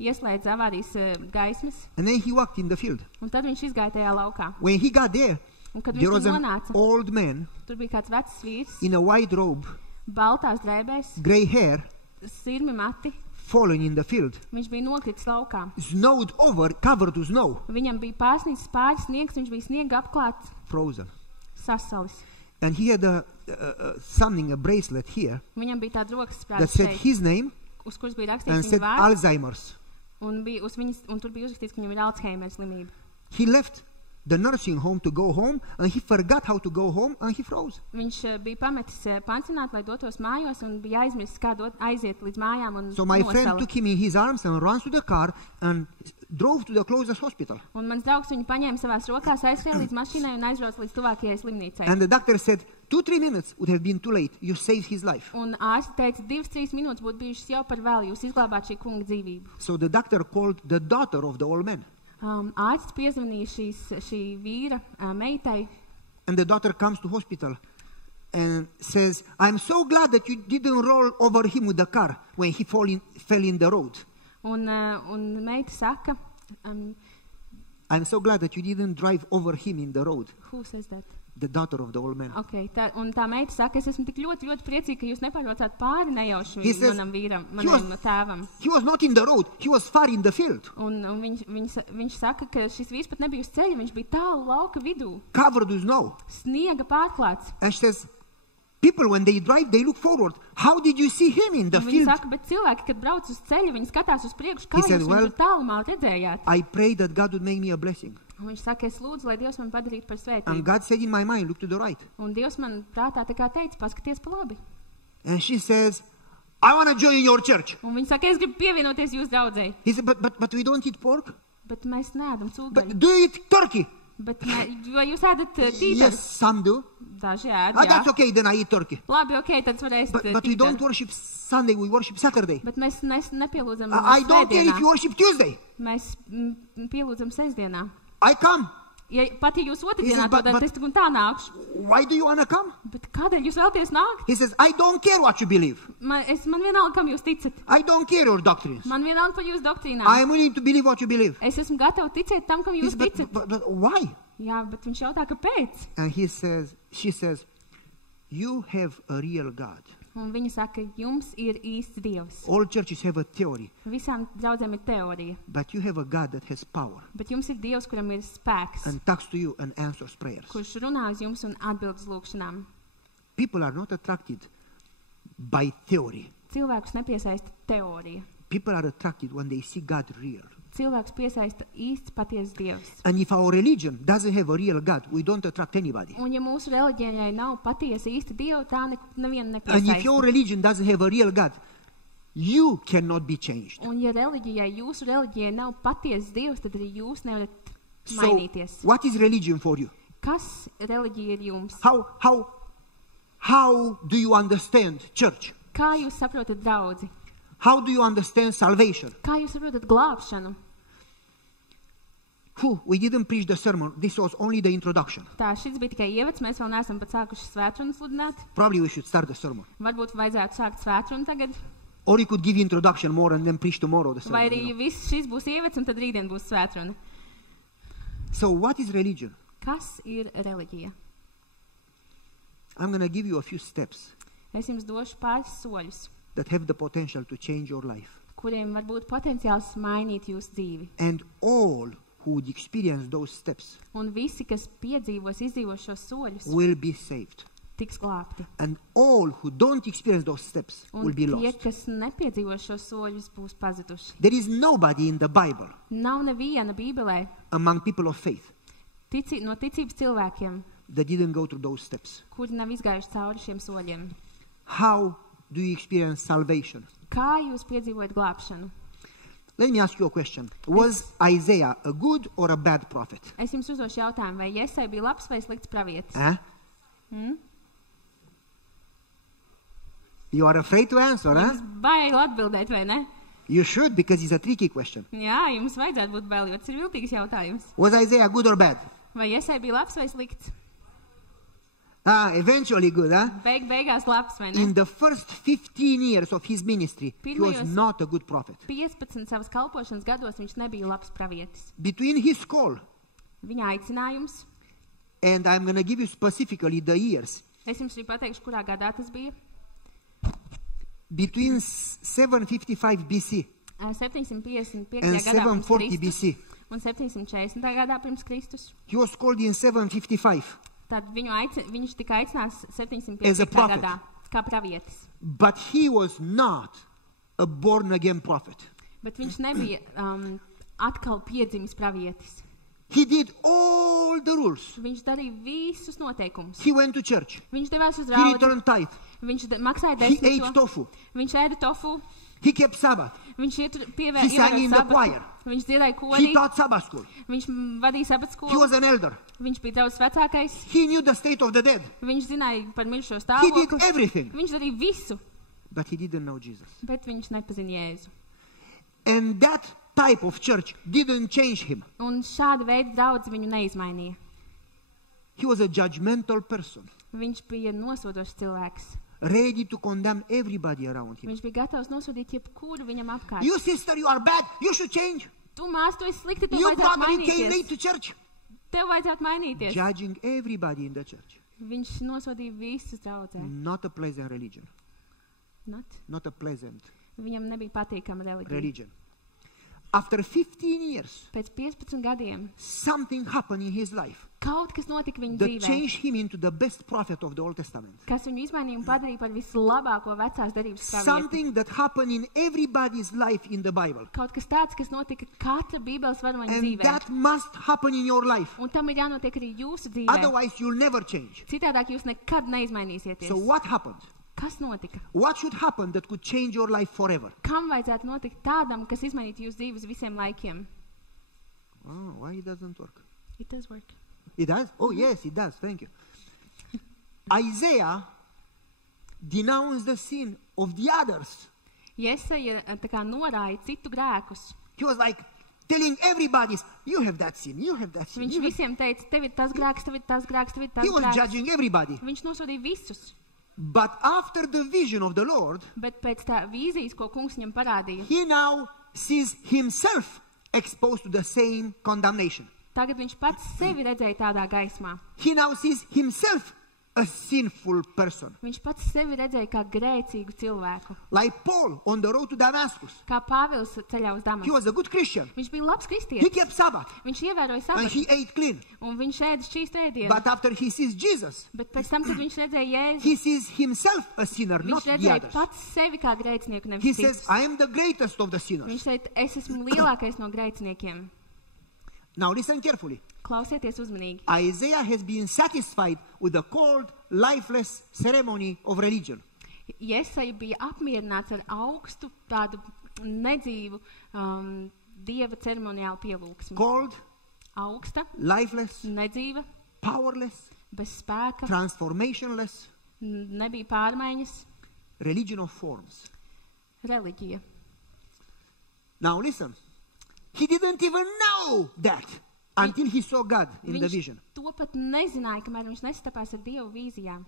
ieslēdza avārijas gaismas, and then he walked in the field. un tad viņš izgāja tajā laukā. When he got there, Un kad there viņš was tur an nonāca, old man tur bija kāds vecs vīrs, in a white robe, baltās drēbēs, gray hair, sirmi mati, fallen in the field, Viņš bija nokritis laukā. snowed over, covered with snow, Viņam bija pārsnīgs pāris sniegs, viņš bija sniega apklāts, frozen. sasalis. And he had a bracelet here Viņam bija tāda rokas that sprāde said šeit, his name uz kuras bija and rakstīts said viņa vārds, Alzheimer's. un tur bija uzrakstīts, ka viņam ir Alzheimer slimība. He left the nursing home to go home, and he forgot how to go home, and he froze. Viņš bija pametis pansionātu, lai dotos mājos, un bija aizmirsis, kā aiziet līdz mājām, un So my friend nosala. took him in his arms and ran to the car and drove to the closest hospital. Un mans draugs viņu paņēma savās rokās, aizskrēja līdz mašīnai un aizbrauca līdz tuvākajai slimnīcai. And the doctor said, 2-3 minutes would have been too late. You saved his life. Un ārsti teica, 2-3 minūtes būtu bijušas jau par vēlu, jūs izglābāt šī kunga dzīvību. So the doctor called the daughter of the old man. Ārsts piezvanīja šī vīra meitai, And the daughter comes to hospital and says, I'm so glad that you didn't roll over him with the car when he fell in the road. un meita saka, I'm so glad that you didn't drive over him in the road. who says that? The daughter of the old man. Okay, un tā meita saka, es esmu tik ļoti, ļoti priecīga, ka jūs nepārvācāt pāri nejauši He says, manam vīram, he was- manam tēvam. He was not in the road. He was far in the field, Un viņš saka, ka šis vīrs pat nebija uz ceļa, viņš bija tālu lauka vidū, covered with snow. sniega pārklāts. And she says, people, when they drive, they look forward. How did you see him in the Un viņi field? saka, bet cilvēki, kad brauc uz ceļa, viņi skatās uz priekšu, kā He said, jūs well, viņu tālumā redzējāt. I pray that God would make me a blessing. Un viņš saka, es lūdzu, lai Dievs man padarītu par And svētību. God said in my mind, look to the right. Un Dievs man prātā tā kā teica, paskaties pa labi. And she says, I want to join your church. Un viņi saka, es gribu pievienoties jūsu draudzei. He said, but we don't eat pork. Bet mēs neēdam But cūgaļu. do you eat turkey? Bet vai jūs ēdat Yes, tītari? some do. Daži ēd, That's jā. okay, then I eat turkey. Labi, ok, tad varēsiet But we don't worship Sunday, we worship Saturday. Bet mēs nepielūdzam I don't care if svētdienā. you worship Tuesday. Mēs pielūdzam sestdienā. I come. Ja pat ja jūs otrdienā says, to but- darat, es tik un tā nākšu. Why do you want to come? Bet kādēļ jūs vēlaties nākt? He says, I don't care what you believe. Man vienalga, kam jūs ticat. I don't care your doctrines. Man vienalga par jūsu doktrīnām. I am willing to believe what you believe. Es esmu gatava ticēt tam, kam He jūs says, ticat. but why? Jā, bet viņš jautā, kāpēc? And she says, you have a real God. Un viņa saka, jums ir īsts Dievs. All churches have a theory, Visām draudzēm ir teorija, but you have a God that has power bet jums ir Dievs, kuram ir spēks, and talks to you and answers prayers. kurš runā uz jums un atbild uz lūgšanām. People are not attracted by theory. Cilvēkus nepiesaista teorija. People are attracted when they see God real. Cilvēks piesaista īsts patiesas Dievs. And if our religion doesn't have a real God, we don't attract anybody. Un ja mūsu reliģijai nav patiesa īsta Dieva, tā nevienu And if your nepiesaista. religion doesn't have a real God, you cannot be changed. Un ja jūsu reliģijai nav patiesas Dievs, tad arī jūs nevarat So, mainīties. what is religion for you? Kas reliģija ir jums? How do you understand church? Kā jūs saprotat draudzi? How do you understand salvation? Kā jūs saprotat glābšanu? We didn't preach the sermon. This was only the introduction. Tā, šis bija tikai ievads, mēs vēl neesam pat sākuši svētrunas sludināt. Probably we should start the sermon. Varbūt vajadzētu sākt svētrunu tagad. Or you could give introduction more and then preach tomorrow the sermon. Vai arī you know. viss šis būs ievads un tad rītdien būs svētruna. So what is religion? Kas ir reliģija? I'm going to give you a few steps Es jums došu pāris soļus, that have the potential to change your life. kuriem var būt potenciāls mainīt jūsu dzīvi. And all who would experience those steps Un visi, kas izdzīvos šos soļus, will be saved. tiks glābti. And all who don't experience those steps Un will be tie, lost. kas nepiedzīvos šos soļus, būs pazuduši. There is nobody in the Bible Nav neviena Bībelē among people of faith no ticības cilvēkiem, that didn't go through those steps. kuri nav izgājuši cauri šiem soļiem. How do you experience salvation? Kā jūs piedzīvojat glābšanu? Let me ask you a question. Was Isaiah a good or a bad prophet? Es jums uzdošu jautājumu, vai Jesai bija labs vai slikts pravietis? Huh? You are afraid to answer, huh? Jums bail atbildēt, vai ne? You should, because it's a tricky question. Jā, jums vajadzētu būt bail, jo tas ir viltīgs jautājums. Was Isaiah good or bad? Vai Jesai bija labs vai slikts? Eventually good, huh? Beigās labs, vai ne? In the first 15 years of his ministry, he was Pirmajos- not a good prophet. 15 savas kalpošanas gados viņš nebija labs pravietis. Between his call, Viņa aicinājums, and I'm going to give you specifically the years, es jums arī pateikšu, kurā gadā tas bija. between 755 BC 755. and gadā pirms 740 Kristus BC. un 740. gadā pirms Kristus. He was called in 755. Tad viņš tika aicināts As a 750. prophet. gadā kā pravietis. But he was not a born-again prophet. Bet viņš nebija atkal piedzimis pravietis. He did all the rules. Viņš darīja visus noteikumus. He went to church. Viņš devās uz He raudi. returned tithe. Viņš maksāja He ate desmito. tofu. Viņš ēda tofu. He kept Sabbath. Viņš He sang in the ievēroja choir. sabatu. Viņš dziedāja He korī. taught Sabbath school. Viņš vadīja sabatu He skolu. was an elder. Viņš bija daudz vecākais. He knew the state of the dead. Viņš zināja par mirušo He did stāvokli. everything. Viņš darīja visu, But he didn't know Jesus. bet viņš nepazina Jēzu. And that type of church didn't change him. Un šāda veida draudz viņu neizmainīja. He was a judgmental person, Viņš bija nosodošs cilvēks. ready to condemn everybody around him. Viņš bija gatavs nosodīt jebkuru viņam apkārt. You sister, you are bad. You should change. Tu mās, tu esi slikti, tev You vajadzētu brother, you came late mainīties. to church. Tev vajadzētu mainīties. Judging everybody in the church. Viņš nosodīja visus draudzē. Not a pleasant religion. Not a pleasant Viņam nebija patīkama reliģija. religion. After 15 years, Pēc 15 gadiem something happened in his life kaut kas notika viņa that dzīvē, changed him into the best prophet of the Old Testament. kas viņu izmainīja un padarīja par vislabāko vecās derības pravieti. Something that happened in everybody's life in the Bible. Kaut kas tāds, kas notika katra Bībeles varoņa And dzīvē. that must happen in your life. Un tam ir jānotiek arī jūsu dzīvē. Otherwise, you'll never change. Citādāk jūs nekad neizmainīsieties. So what happened? Kas notika? What should happen that could change your life forever? Kam vajadzētu notikt tādam, kas izmainītu jūsu dzīves visiem laikiem? Oh, why it doesn't work? It does work. It does? Oh, yes, it does. Thank you. Isaiah denounced the sin of the others. Jesaja tā kā norāja citu grēkus. He was like telling everybody, you have that sin, you have that sin. Viņš you have-" visiem teica, tev ir tas grēks, tev ir tas grēks, tev ir tas He was grēks. judging everybody. Viņš nosodīja visus. But after the vision of the Lord, Bet pēc tā vīzijas, ko kungs viņam parādīja, he now sees himself exposed to the same condemnation. tagad viņš pats sevi redzēja tādā gaismā. He now sees himself a sinful person. Viņš pats sevi redzēja kā grēcīgu cilvēku. Like Paul on the road to Damascus. Kā Pāvils ceļā uz He Damasku. was a good Christian. Viņš bija labs He kristietis. kept Sabbath Viņš ievēroja and sabatu he ate clean. un viņš ēda šķīstu ēdienu. But after he sees Jesus, Bet pēc tam, kad viņš redzēja Jēzu, he sees himself a sinner, viņš not the redzēja others. pats sevi kā grēcinieku, He nevis says, citus. I am the greatest of the sinners. Viņš teica, es esmu lielākais no grēciniekiem. Now listen carefully. Klausieties uzmanīgi. Isaiah has been satisfied with the cold, lifeless ceremony of religion. Jesaja bija apmierināts ar augstu, tādu nedzīvu dieva ceremoniālu pielūgsmi. Cold, Augsta, lifeless, nedzīva, powerless, bez spēka, transformationless nebija pārmaiņas, religion of forms. reliģija. Now listen. He didn't even know that until he saw God in the Viņš vision. to pat nezināja, kamēr viņš nestapās ar Dievu vīzijām.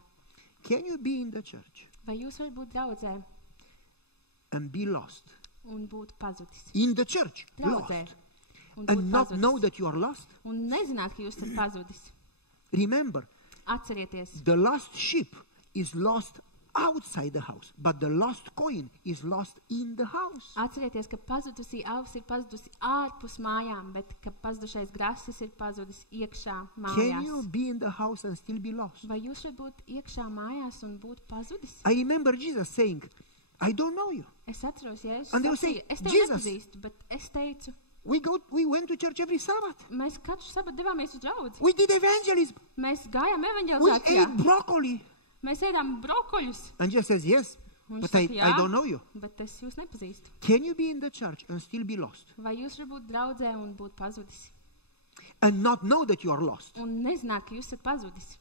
Can you be in the church Vai jūs varat būt draudzē and be lost? un būt pazudis? In the church, Draudzē lost. un būt And not know pazudis. that you are lost? Un nezināt, ka jūs esat pazudis. Remember, Atcerieties, the lost sheep is lost outside the house, but the lost coin is lost in the house. atcerieties, ka pazudusī avs ir pazudusi ārpus mājām, bet ka pazudušais grasis ir pazudis iekšā Can you mājās. be in the house and still be lost? Vai jūs varat būt iekšā mājās un būt pazudis? I remember Jesus saying, I don't know you. Es atceros, Jēzus And they will sacīja, say, es tevi "Jesus." nepazīstu, bet es teicu, We went to church every Sabbath. mēs katru sabatu devāmies uz draudzi. We did evangelism. Mēs gājām We evaņģelizācijā. ate broccoli. Mēs ēdām brokoļus. And Jesus says, yes, Un but viņš I saka, jā, don't know you. bet es jūs nepazīstu. Can you be in the church and still be lost? Vai jūs varat būt draudzē un būt pazudis? And not know that you are lost? Un nezināt, ka jūs esat pazudis.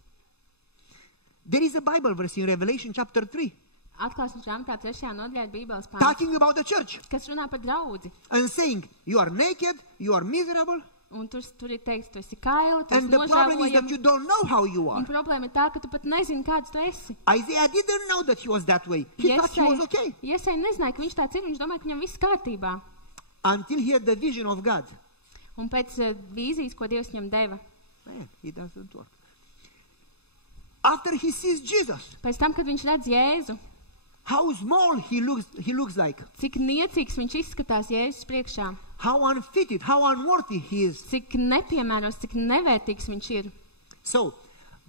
There is a Bible verse in Revelation chapter 3 Atklāsmes grāmatā 3. nodaļā ir Bībeles pāns, talking about the church kas runā par draudzi. and saying, you are naked, you are miserable, Un tur ir teikts, tu esi kaili, tu esi and the problem is that nožēlojams. you don't know how you Un are. problēma ir tā, ka tu pat nezini, kāds tu esi. Isaiah didn't know that he was that way. He thought he was okay Iesai nezināja, ka viņš tāds ir, viņš domāja, ka viņam viss kārtībā. until he had the vision of God. Un pēc vīzijas, ko Dievs viņam deva, Man, it doesn't work. After he sees Jesus, pēc tam, kad viņš redz Jēzu, How small he looks like. Cik niecīgs viņš izskatās Jēzus priekšā. How unfitted, how unworthy he is. Cik nepiemēros, cik nevērtīgs viņš ir. So,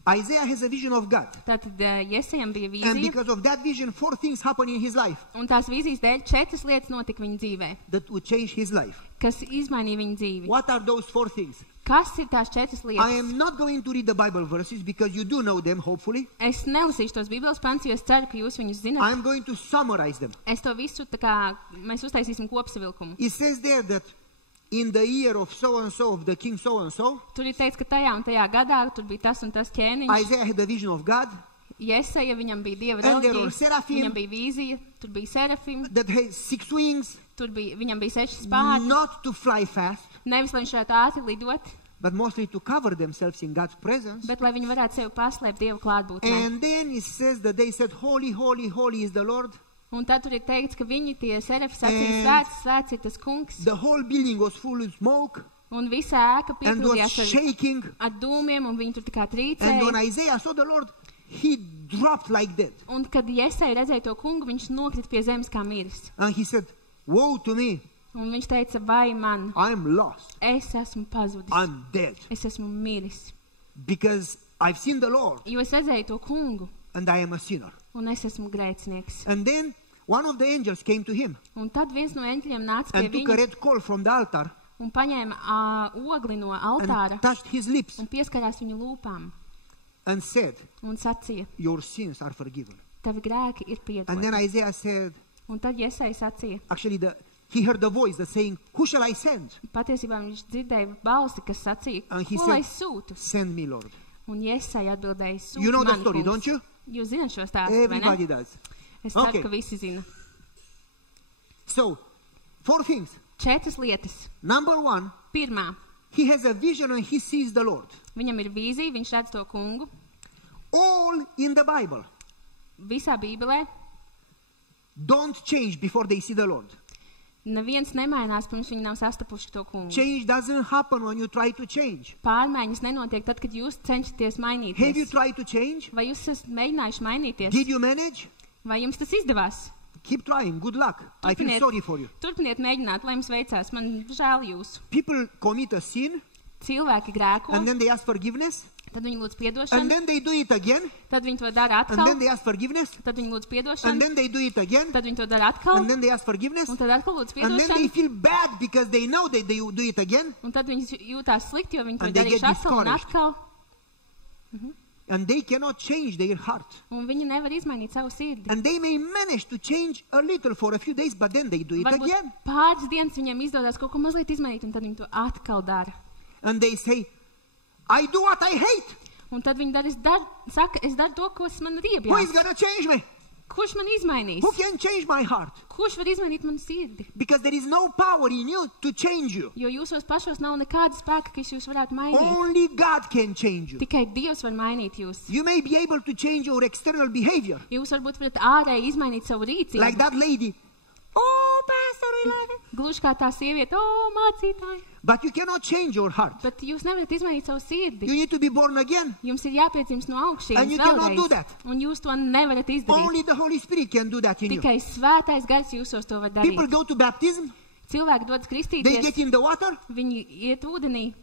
Isaiah has a vision of God. Tātad Jesajam bija And vīzija, because of that vision, 4 things happen in his life un tās vīzijas dēļ 4 lietas notika viņa dzīvē, that would change his life. kas izmainīja viņa dzīvi. What are those 4 things? Kas ir tās 4 I lietas? am not going to read the Bible verses because you do know them, hopefully. Es nelasīšu tos Bībeles pants, jo es ceru, ka jūs viņus I zināt. am going to summarize them. Es to visu tā kā mēs uztaisīsim kopsavilkumu. It says there that in the year of so-and-so, of the king so-and-so, Tur ir teikts, ka tajā un tajā gadā tur bija tas un tas ķēniņš. Isaiah had a vision of God Jesaja, viņam bija Dieva And there were reliģija, seraphim. viņam bija vīzija, tur bija serafim, that has 6 wings, tur bija, viņam bija 6 spārni. not to fly fast, Nevis, lai viņš varētu ātri lidot, but mostly to cover themselves in God's presence. bet lai viņi varētu sevi paslēpt Dieva klātbūtnē. And then it says that they said, Holy, holy, holy is the Lord. Un tad tur ir teikts, ka viņi tie serafi sacīja, And- svēts, svēts ir tas kungs. The whole building was full of smoke Un visa ēka and was piepildījās shaking. ar dūmiem, un viņi tur tā kā And when trīcēja. Isaiah saw the Lord, he dropped like that. Un kad Jesaja redzēja to kungu, viņš nokrita pie zemes kā miris. And he said, Woe to me, Un viņš teica, vai man, I'm lost, es esmu pazudis, I'm dead. es esmu miris. Because I've seen the Lord Jo es redzēju to kungu, and I am a sinner. un es esmu grēcinieks. And then one of the angels came to him Un tad viens no eņģeļiem nāca pie and took a viņa red coal from the altar un paņēma ogli no altāra and touched his lips un pieskarās viņa lūpām and said, un sacīja, Your sins are forgiven. tavi grēki ir And then piedoti. Isaiah said, Un tad Jesaja sacīja, actually, he heard the voice that's saying, Who shall I send? patiesībā viņš dzirdēja balsi, kas sacīja, And he ko lai said, sūtu? Send me, Lord. Un Jesaja atbildēja, sūti You know the mani, story, kungs." don't you? Jūs zināt šo stāstu, vai Everybody ne? does. Es ceru, Okay. ka visi zina. So, 4 things. 4 lietas. Number 1, Pirmā, he has a vision and he sees the Lord. viņam ir vīzija, viņš redz to kungu. All in the Bible Visā Bībelē don't change before they see the Lord. neviens nemainās, pirms viņi nav sastapuši to kungu. Change doesn't happen when you try to change. Pārmaiņas nenotiek tad, kad jūs cenšaties Have you mainīties. tried to change? Vai jūs esat mēģinājuši mainīties? Did you manage? Vai jums tas izdevās? Keep trying. Good luck. I feel sorry for you. Turpiniet mēģināt, lai jums veicās. Man žēl jūs. People commit a sin Cilvēki grēko, and then they ask forgiveness tad viņi lūdz and piedošanu, then they do it again tad viņi to dara and then atkal, they ask forgiveness tad viņi lūdz and piedošanu, then they do it again tad viņi to dara atkal, and then they ask forgiveness un tad atkal lūdz and then they piedošanu, feel bad because they know that they do it again un tad viņi jūtās slikti, jo viņi to And they darījuši get atkal un discouraged. atkal, and they cannot change their heart. un viņi nevar izmainīt savu sirdi. And they may manage to change a little for a few days, but then they do it Varbūt again. pāris dienas viņiem izdodas kaut ko mazliet izmainīt, un tad viņi to atkal dara. And they say, I do what I hate. Un tad viņi saka, es daru to, kas man Who is riebjās. going to change me? Kurš man izmainīs? Who can change my heart? Kurš var izmainīt manu sirdi? Because there is no power in you to change you. Jo jūsos pašos nav nekāda spēka, kas jūs varētu mainīt. Only God can change you. Tikai Dievs var mainīt jūs. You may be able to change your external behavior. Jūs varbūt varat ārēji izmainīt savu rīcību. Like that lady. Oh, Pastor, we love it. Gluži kā tā sieviete, mācītāji. But you cannot change your heart. Bet jūs nevarat izmainīt savu sirdi. You need to be born again. Jums ir jāpiedzimst no And augšas you cannot do vēlreiz. that. Un jūs to nevarat izdarīt. Only the Holy Spirit can do that in you. Tikai svētais gars jūsos to var People darīt. go to baptism. Cilvēki dodas They kristīties, get in the water. viņi iet ūdenī,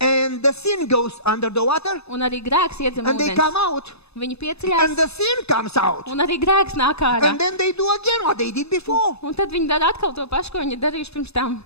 And the sin goes under the water. un arī grēks iedzem And they ūdens. come out. Viņi And pieceļās, the sin comes out. un arī grēks nāk ārā. And then they do again what they did before. Un tad viņi dara atkal to pašu, ko viņi darījuši pirms tam.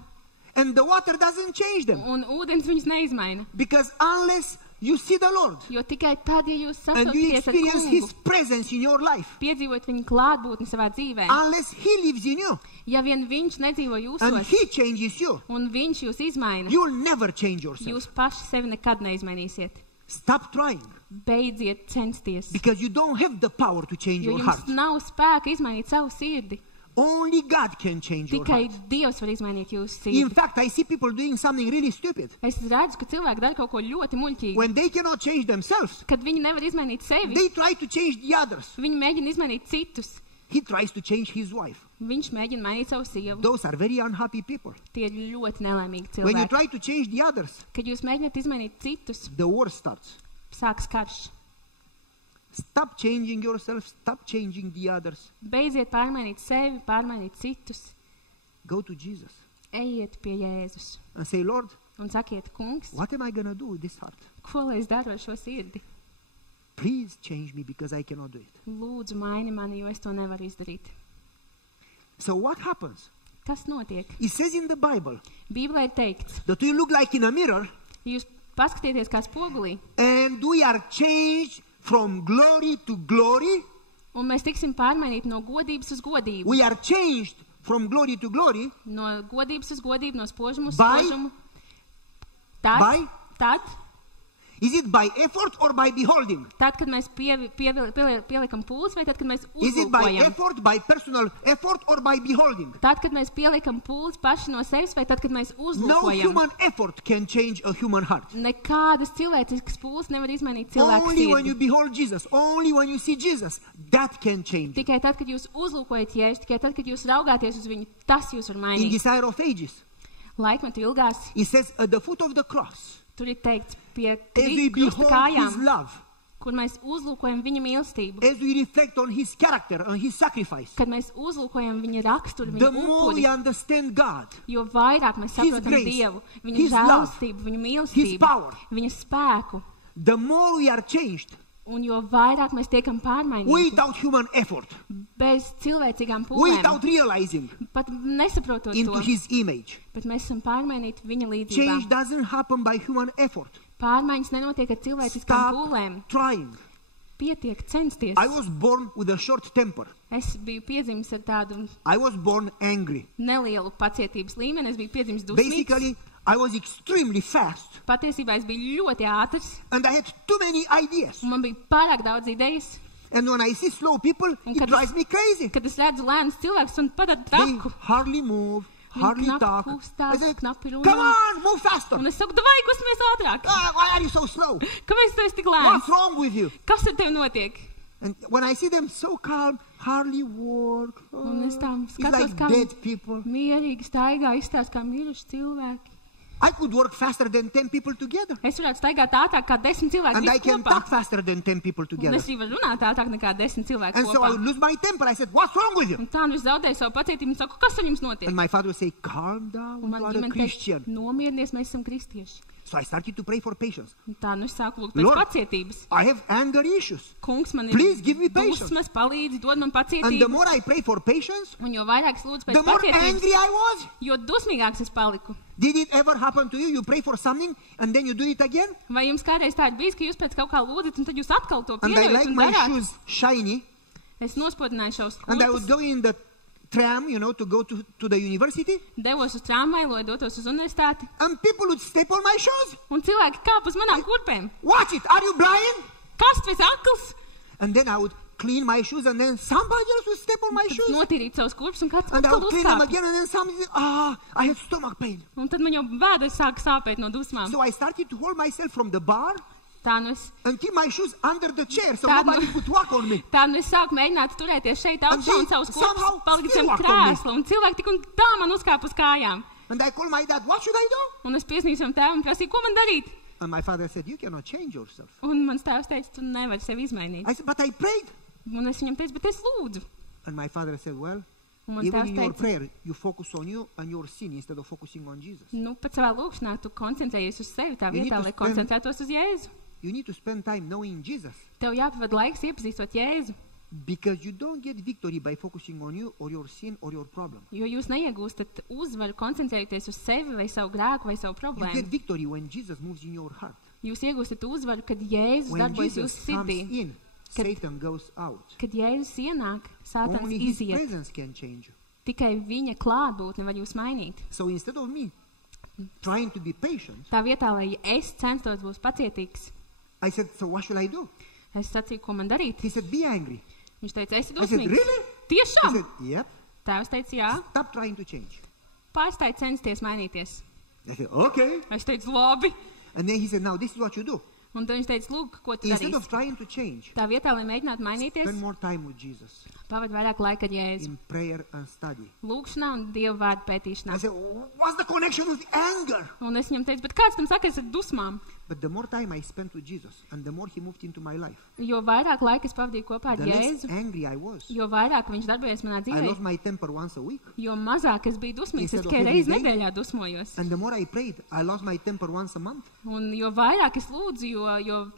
And the water doesn't change them. Un ūdens viņus neizmaina. Because unless you see the Lord Jo tikai tad, ja jūs and you sastopaties ar experience kungu, His presence in your life, piedzīvot viņa klātbūtni savā dzīvē, unless He lives in you ja vien viņš nedzīvo and jūsos, He changes you, un viņš jūs izmaina, you'll never change yourself. jūs paši sevi nekad neizmainīsiet. Stop trying Beidziet censties, because you don't have the power to change jo your jums heart. nav spēka izmainīt savu sirdi. Only God can change your Tikai heart. Dievs var izmainīt jūsu In sirdi. fact, I see people doing something really stupid. Es redzu, ka cilvēki dara kaut ko ļoti muļķīgu. When they cannot change themselves, Kad viņi nevar izmainīt sevi, they try to change the others. viņi mēģina izmainīt citus. He tries to change his wife. Viņš mēģina mainīt savu sievu. Those are very unhappy people. Tie ir ļoti nelaimīgi When you cilvēki. try to change the others, Kad jūs mēģināt izmainīt citus, the war starts. sāks karš. Stop changing yourself. Stop changing the others. Beidziet pārmainīt sevi, pārmainīt citus. Go to Jesus Ejiet pie Jēzus and say, Lord, un sakiet, kungs, what am I going to do with this heart? ko lai es daru ar šo sirdi? Please change me because I cannot do it. Lūdzu, maini mani, jo es to nevaru izdarīt. So what happens? Kas notiek? It says in the Bible Bībelē ir teikts, that we look like in a mirror jūs paskatieties kā spogulī, and we are changed from glory to glory. un mēs tiksim pārmainīti no godības uz godību. We are changed from glory to glory No godības uz godību, no spožuma uz By- spožumu. by- Tad, Is it by effort or by beholding? kad mēs pielikam pūles, vai tad, kad mēs Is it by uzlūkojam? effort, by personal effort, or by beholding? Tad, kad mēs pielikam pūles paši no sevis, vai tad, kad mēs No uzlūkojam? human effort can change a human heart. Nekādas cilvēciskas pūles nevar izmainīt cilvēku Only when you sirdi. behold Jesus, only when you see Jesus, that can change. Tikai tad, kad jūs uzlūkojat Jēzu, tikai tad, kad jūs raugāties uz viņu, tas jūs var In mainīt. Desire of Ages, Laikmetu ilgās, it says at the foot of the cross, tur ir teikts pie as we krusta behold His kājām, love, kur mēs uzlūkojam viņa mīlestību, as we reflect on His character and His sacrifice, kad mēs uzlūkojam viņa raksturu, the viņa more we upuri, understand God, jo vairāk mēs His saprotam grace, Dievu, viņa His žēlastību, viņa His mīlestību, power, viņa spēku, the more we are changed un jo vairāk mēs tiekam pārmainīti without human effort, bez cilvēcīgām pūlēm, without realizing pat nesaprotot into to, His image. bet mēs esam pārmainīti viņa Change līdzībā. doesn't happen by human effort. Pārmaiņas nenotiek ar cilvēciskām Stop pūlēm. trying. Pietiek censties. I was born with a short temper. Es biju piedzimis ar tādu I was born angry. nelielu pacietības līmeni, es biju piedzimis dusmīgs. Basically, I was extremely fast Patiesībā es biju ļoti ātrs, and I had too many ideas. un man bija pārāk daudz idejas. And when I see slow people, Un it kad drives me crazy. Kad es redzu lēnus cilvēkus un pat tādu They traku, hardly move, hardly knapi talk. kustās, I said, knapi runā. come on, move faster. un es saku, davai, kustamies ātrāk. Why are you so slow? Kāpēc tu esi tik lēns? What's wrong with you? Kas ar tevi notiek? And when I see them so calm, hardly walk, Un es tā it's skatos, like kā dead people. mierīgi staigā, izstāst kā miruši cilvēki. I could work faster than 10 people together. Es varētu staigāt ātrāk kā 10 cilvēki And I visi can kopā. talk faster than 10 people Un together. es arī varu runāt ātrāk nekā 10 cilvēki And so I would kopā. lose my temper. I said, what's wrong with you? Un tā nu es zaudēju savu pacietību un saku, kas ar jums notiek? And my father would say, calm down, Un man you are a ģimene teica, Christian. nomierinies, mēs esam kristieši. So I started to pray for patience. Un tā nu es sāku lūgt pēc Lord, pacietības. I have anger issues. Kungs, man ir Please give me patience. dusmas, palīdzi, dod man And the pacietību. more I pray for patience, Un jo vairāk es lūdzu the pēc more pacietības, angry I was. jo dusmīgāks es paliku. Did it ever happen to you? You pray for something and then you do it again? Vai jums kādreiz tā ir bijis, ka jūs pēc kaut kā lūdzat, un tad jūs atkal to And I pieļaujat like un my darāt? shoes shiny. Es nospodināju šos And I would kurpes, go in the tram, to go to the university. devos uz tramvaju, lai dotos uz universitāti, And people would step on my shoes. un cilvēki kāp uz manām kurpēm. Watch it. Are you blind? Kas tu esi akls? And then I would clean my shoes and then somebody else would step on my Tad shoes. notīrīt savus kurpes, un kāds And I atkal would clean them uzkāpa. again and then somebody said, I have stomach pain. Un tad man jau vēders sāka sāpēt no dusmām. So I started to hold myself from the bar Tā nu es, and keep my shoes under the chair so Tad nobody nu- could walk on me. sāku mēģināt turēties šeit And augšā un they savus somehow kurpes palika still zem walk on me. krēsla, un cilvēki tik un tā man uzkāpa uz kājām. And I called my dad, what should I do? Un es piesnīju savam tēvam un prasīju, ko man darīt? And my father said, you cannot change yourself. Un mans tēvs teica, tu nevari sevi izmainīt. I said, but I prayed. Un es viņam teicu, bet es lūdzu. And my father said, well, Un mans even tēvs in your teica, prayer, you focus on you and your sin instead of focusing on Jesus. nu, pat savā lūkšanā tu koncentrējies uz sevi tā You need vietā, to lai spend- koncentrētos uz Jēzu. You need to spend time knowing Jesus Tev jāpavada laiks iepazīstot Jēzu, because you don't get victory by focusing on you or your sin or your problem. jo jūs neiegūstat uzvaru koncentrējoties uz sevi vai savu grēku vai savu You get problēmu. victory when Jesus moves in your heart. Jūs iegūstat uzvaru, kad Jēzus When darbojas Jesus jūsu comes sirdī. in, Kad- Satan goes out. Kad Jēzus ienāk, Sātans Only his iziet. presence can change you. Tikai viņa klātbūtne var jūs mainīt. So instead of me trying to be patient, Tā vietā, lai es censtos būt pacietīgs, I said, so what should I do? es sacīju, ko man darīt. He said, be angry. Viņš teica, esi I said, dusmīgs. really? I Tiešām? said, yep. Tēvs teica, jā, Stop trying to change. pārstāj censties mainīties. I said, okay. Es teicu, labi. And then he said, now this is what you do. Un tad viņš teica, lūk, ko tu Instead darīsi. of trying to change, Tā vietā, lai mēģinātu mainīties, spend more time with Jesus pavad vairāk laika ar Jēzu. in prayer and study. Lūkšanā un Dieva vārdu pētīšanā. I said, what's the connection with anger? Un es viņam teicu, bet kāds tam sakas ar dusmām? But the more time I spent with Jesus and the more he moved into my life, Jo vairāk laika es pavadīju kopā ar the less Jēzu, angry I was. jo vairāk viņš darbojas manā I dzīvē, lost my temper once a week. jo mazāk es biju dusmīgs. Es Instead of tikai every reizi day. nedēļā dusmojos. And the more I prayed, I lost my temper once a month. Un jo vairāk es lūdzu,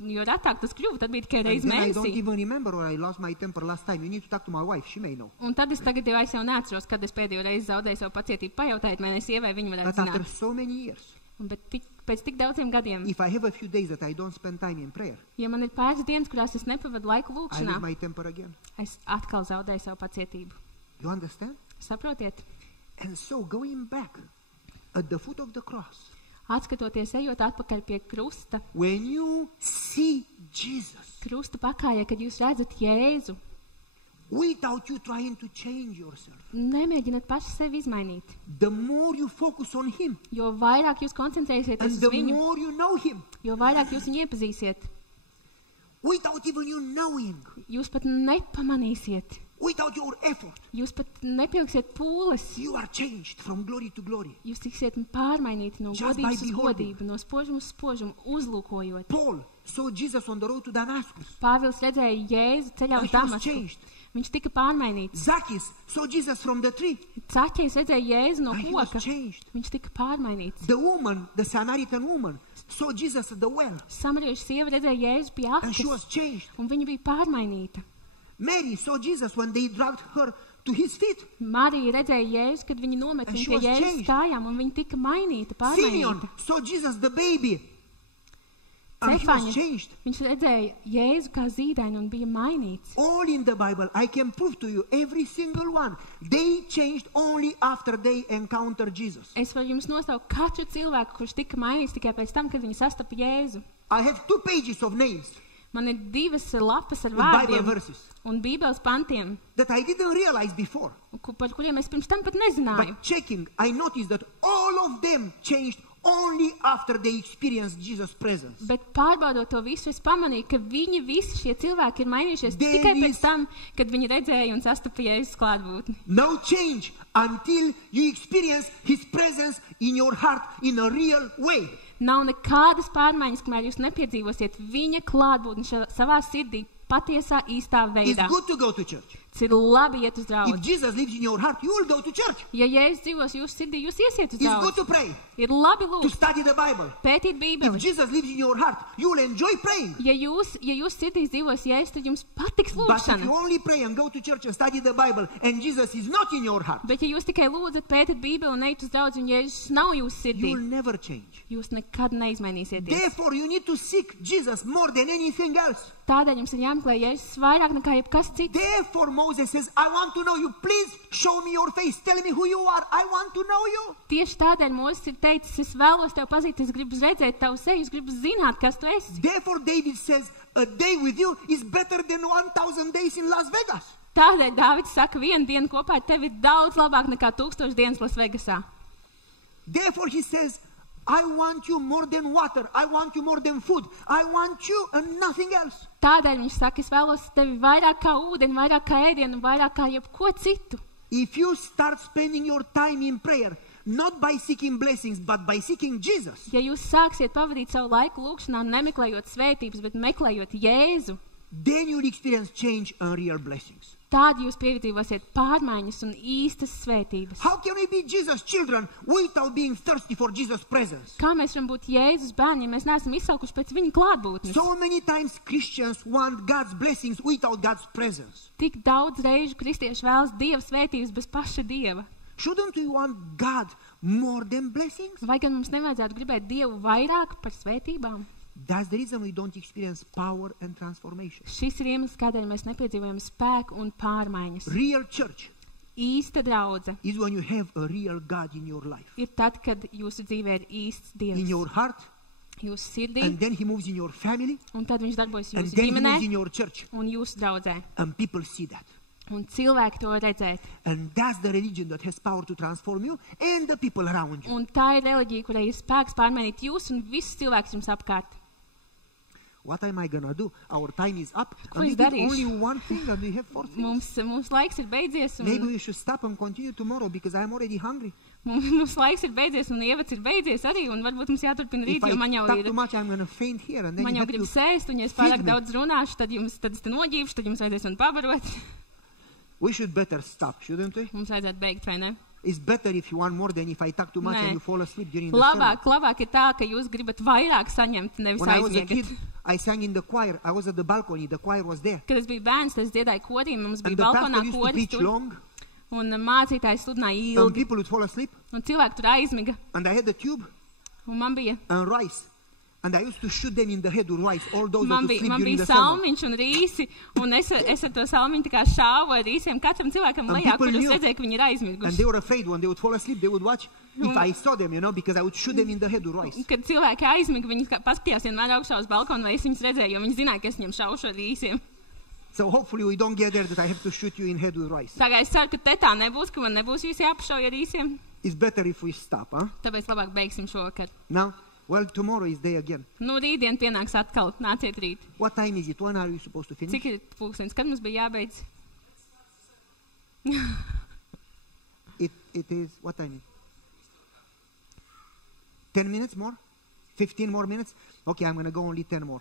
jo retāk tas kļuva, tad bija tikai And reizi then I don't mēnesī. even remember when I lost my temper last time. You need to talk to my wife. She may know. Un tad es tagad jau neatceros, kad es pēdējo reizi zaudēju savu pacietību. Pajautājiet manai sievai, viņa varētu But after zināt. so many years, Bet pēc tik daudziem gadiem, if I have a few days that I don't spend time in prayer, ja man ir pāris dienas, kurās es nepavadu laiku I lose lūkšanā, my temper again. es atkal zaudēju savu pacietību. You understand? Saprotiet? And so going back at the foot of the cross, Atskatoties, ejot atpakaļ pie krusta, when you see Jesus, krusta pakājē, kad jūs redzat Jēzu, without you trying to change yourself, nemēģiniet paši sevi izmainīt. the more you focus on him Jo vairāk jūs koncentrēsieties and uz the viņu, more you know him, jo vairāk jūs viņu iepazīsiet. without even you knowing, Jūs pat nepamanīsiet. without your effort, Jūs pat nepilksiet pūles. you are changed from glory to glory. Jūs tiksiet pārmainīti no Just godības by uz beholding. godību, no spožuma uz spožumu, uzlūkojot. Paul saw Jesus on the road to Damascus. Pāvils redzēja Jēzu ceļā And uz he was Damasku. changed. Viņš tika pārmainīts. Zacchaeus saw Jesus from the tree. Caķējs redzēja Jēzu no And he was koka. changed. Viņš tika pārmainīts. The woman, the Samaritan woman, saw Jesus at the well. Samariešu sieva redzēja Jēzu pie And she akas, was changed. un viņa bija pārmainīta. Mary saw Jesus when they dragged her to his feet. Marija redzēja Jēzu, kad viņa nomet And viņu she pie was Jēzus changed. kājām, un viņa tika mainīta, Simeon pārmainīta. saw Jesus, the baby. And he was Cefaņa, changed. viņš redzēja Jēzu kā zīdaini un bija mainīts. All in the Bible, I can prove to you, every single one, they changed only after they encountered Jesus. Es varu jums nosaukt katru cilvēku, kurš tika mainīts tikai pēc tam, kad viņi sastapa Jēzu. I have 2 pages of names Man ir 2 lapas ar with Bible vārdiem verses un Bībeles pantiem, that I didn't realize before. par kuriem es pirms tam pat nezināju. But checking, I noticed that all of them changed only after they experienced Jesus' presence. Bet pārbaudot to visu, es pamanīju, ka viņi visi šie cilvēki ir mainījušies There tikai is- pēc tam, kad viņi redzēja un sastapa Jēzus klātbūtni. No change until you experience his presence in your heart in a real way. Nav nekādas pārmaiņas, kamēr jūs nepiedzīvosiet viņa klātbūtni savā sirdī patiesā, īstā It's veidā. good to go to church. Tas ir labi iet uz If draugu. Jesus lives in your heart, you will go to church. Ja Jēzus dzīvos jūsu sirdī, jūs iesiet uz It's good draugu. to pray, Ir labi to lūgt, study the Bible. pētīt If Bībeli. Jesus lives in your heart, you will enjoy praying. Ja jūs sirdī dzīvos Jēzus, tad jums patiks But if you lūgšana. only pray and go to church and study the Bible and Jesus is not in your heart, Bet ja jūs tikai lūdzat, pētat Bībeli un ejat uz draugu, un Jēzus nav jūsu you will sirdī, never change. jūs nekad neizmainīsieties. Therefore, you need to seek Jesus more than anything else. Tādēļ jums ir jāmeklē Jēzus vairāk nekā jebkas cits. Therefore, Moses says, I want to know you. Please show me your face. Tell me who you are. I want to know you. Tieši tādēļ Mūzes ir teicis, es vēlos tevi pazīt, es gribu redzēt tavu seju, es gribu zināt, kas tu esi. Therefore, David says, a day with you is better than 1,000 days in Las Vegas. Tādēļ Dāvids saka, viena diena kopā ar tevi ir daudz labāk nekā 1000 dienas Lasvegasā. Therefore, he says, I want you more than water. I want you more than food. I want you and nothing else. Tādēļ viņš saka, es vēlos tevi vairāk kā ūdeni, vairāk kā ēdienu, vairāk kā jebko citu. If you start spending your time in prayer, not by seeking blessings, but by seeking Jesus, Ja jūs sāksiet pavadīt savu laiku lūgšanā, nemeklējot svētības, bet meklējot Jēzu, then you'll experience change and real blessings. tad jūs piedzīvosiet pārmaiņas un īstas svētības. How can we be Jesus' children without being thirsty for Jesus' presence? Kā mēs varam būt Jēzus bērni, ja mēs neesam izsaukuši pēc viņa klātbūtnes? So many times Christians want God's blessings without God's presence. Tik daudz reižu kristieši vēlas Dieva svētības bez paša Dieva. Shouldn't we want God more than blessings? Vai gan mums nevajadzētu gribēt Dievu vairāk par svētībām? That's the reason we don't experience power and transformation. Šis ir iemesls, kādēļ mēs nepiedzīvojam spēku un pārmaiņas. Real church Īsta draudze is when you have a real God in your life, ir tad, kad jūsu dzīvē ir īsts in Dievs. your heart, Jūsu sirdī, and then He moves in your family, un tad viņš darbojas and jūsu then He ģimenē moves in your church, un jūsu draudzē. and people see that. Un cilvēki to redzēt. And that's the religion that has power to transform you and the people around you. Un tā ir reliģija, kurai ir spēks pārmainīt jūs un visus cilvēkus jums apkārt. What am I gonna do? Our time is up. Ko And we es did darīšu? only one thing and we have 4 things. Mums laiks ir beidzies, Maybe un we should stop and continue tomorrow because I'm already hungry. Mums laiks ir beidzies un ievads ir beidzies arī, un varbūt mums jāturpina rīt, If jo man I jau talk ir, too much, I'm going to faint here. And then man you jau have grib to sēst, un ja es feed pārāk me. daudz runāšu, tad es te noģīvšu, tad jums vajadzēs man pabarot. We should better stop, shouldn't we? Mums vajadzētu beigt, vai ne? It's better if you want more than if I talk too much Nē. and you fall asleep during the sermon. Labāk ir tā, ka jūs gribat vairāk saņemt, nevis When I was a kid, aizmiegat. I sang in the choir. I was at the balcony. The choir was there. Kad es biju bērns, tad es dziedāju kodī, mums And bija the balkonā pastor used to kodis preach tur, long. un mācītājs sludināja And ilgi, people would fall asleep. un cilvēki tur aizmiga, And I had a tube un man bija and rice. And I used to shoot them in the head with rice. All those that would sleep man during bija the sermon. salmiņš un rīsi, un es ar to salmiņu tā kā šāvu ar rīsiem katram cilvēkam And lejā, people kurus knew. redzēja, ka viņi ir And aizmirguši. they were afraid when they would fall asleep, they would watch if I saw them, because I would shoot them in the head with rice. Kad cilvēki aizmiga, viņi paskatījās vienmēr augšā uz balkonu, lai es viņus redzēju, jo viņi zināja, ka es viņiem šaušu ar rīsiem. So hopefully we don't get there that I have to shoot you in head with rice. Tā kā es ceru, ka te tā nebūs, ka man nebūs jūs jāpašauj ar rīsiem, It's better if we stop, huh? tāpēc labāk beigsim šovakar. Now, well, tomorrow is day again. Nu, rītdien pienāks atkal, nāciet rīt. What time is it? When are you supposed to finish? Cik ir pulkstenis? Kad mums bija jābeidz? It is, what time is it? 10 minutes more? 15 more minutes? Okay, I'm going to go only 10 more.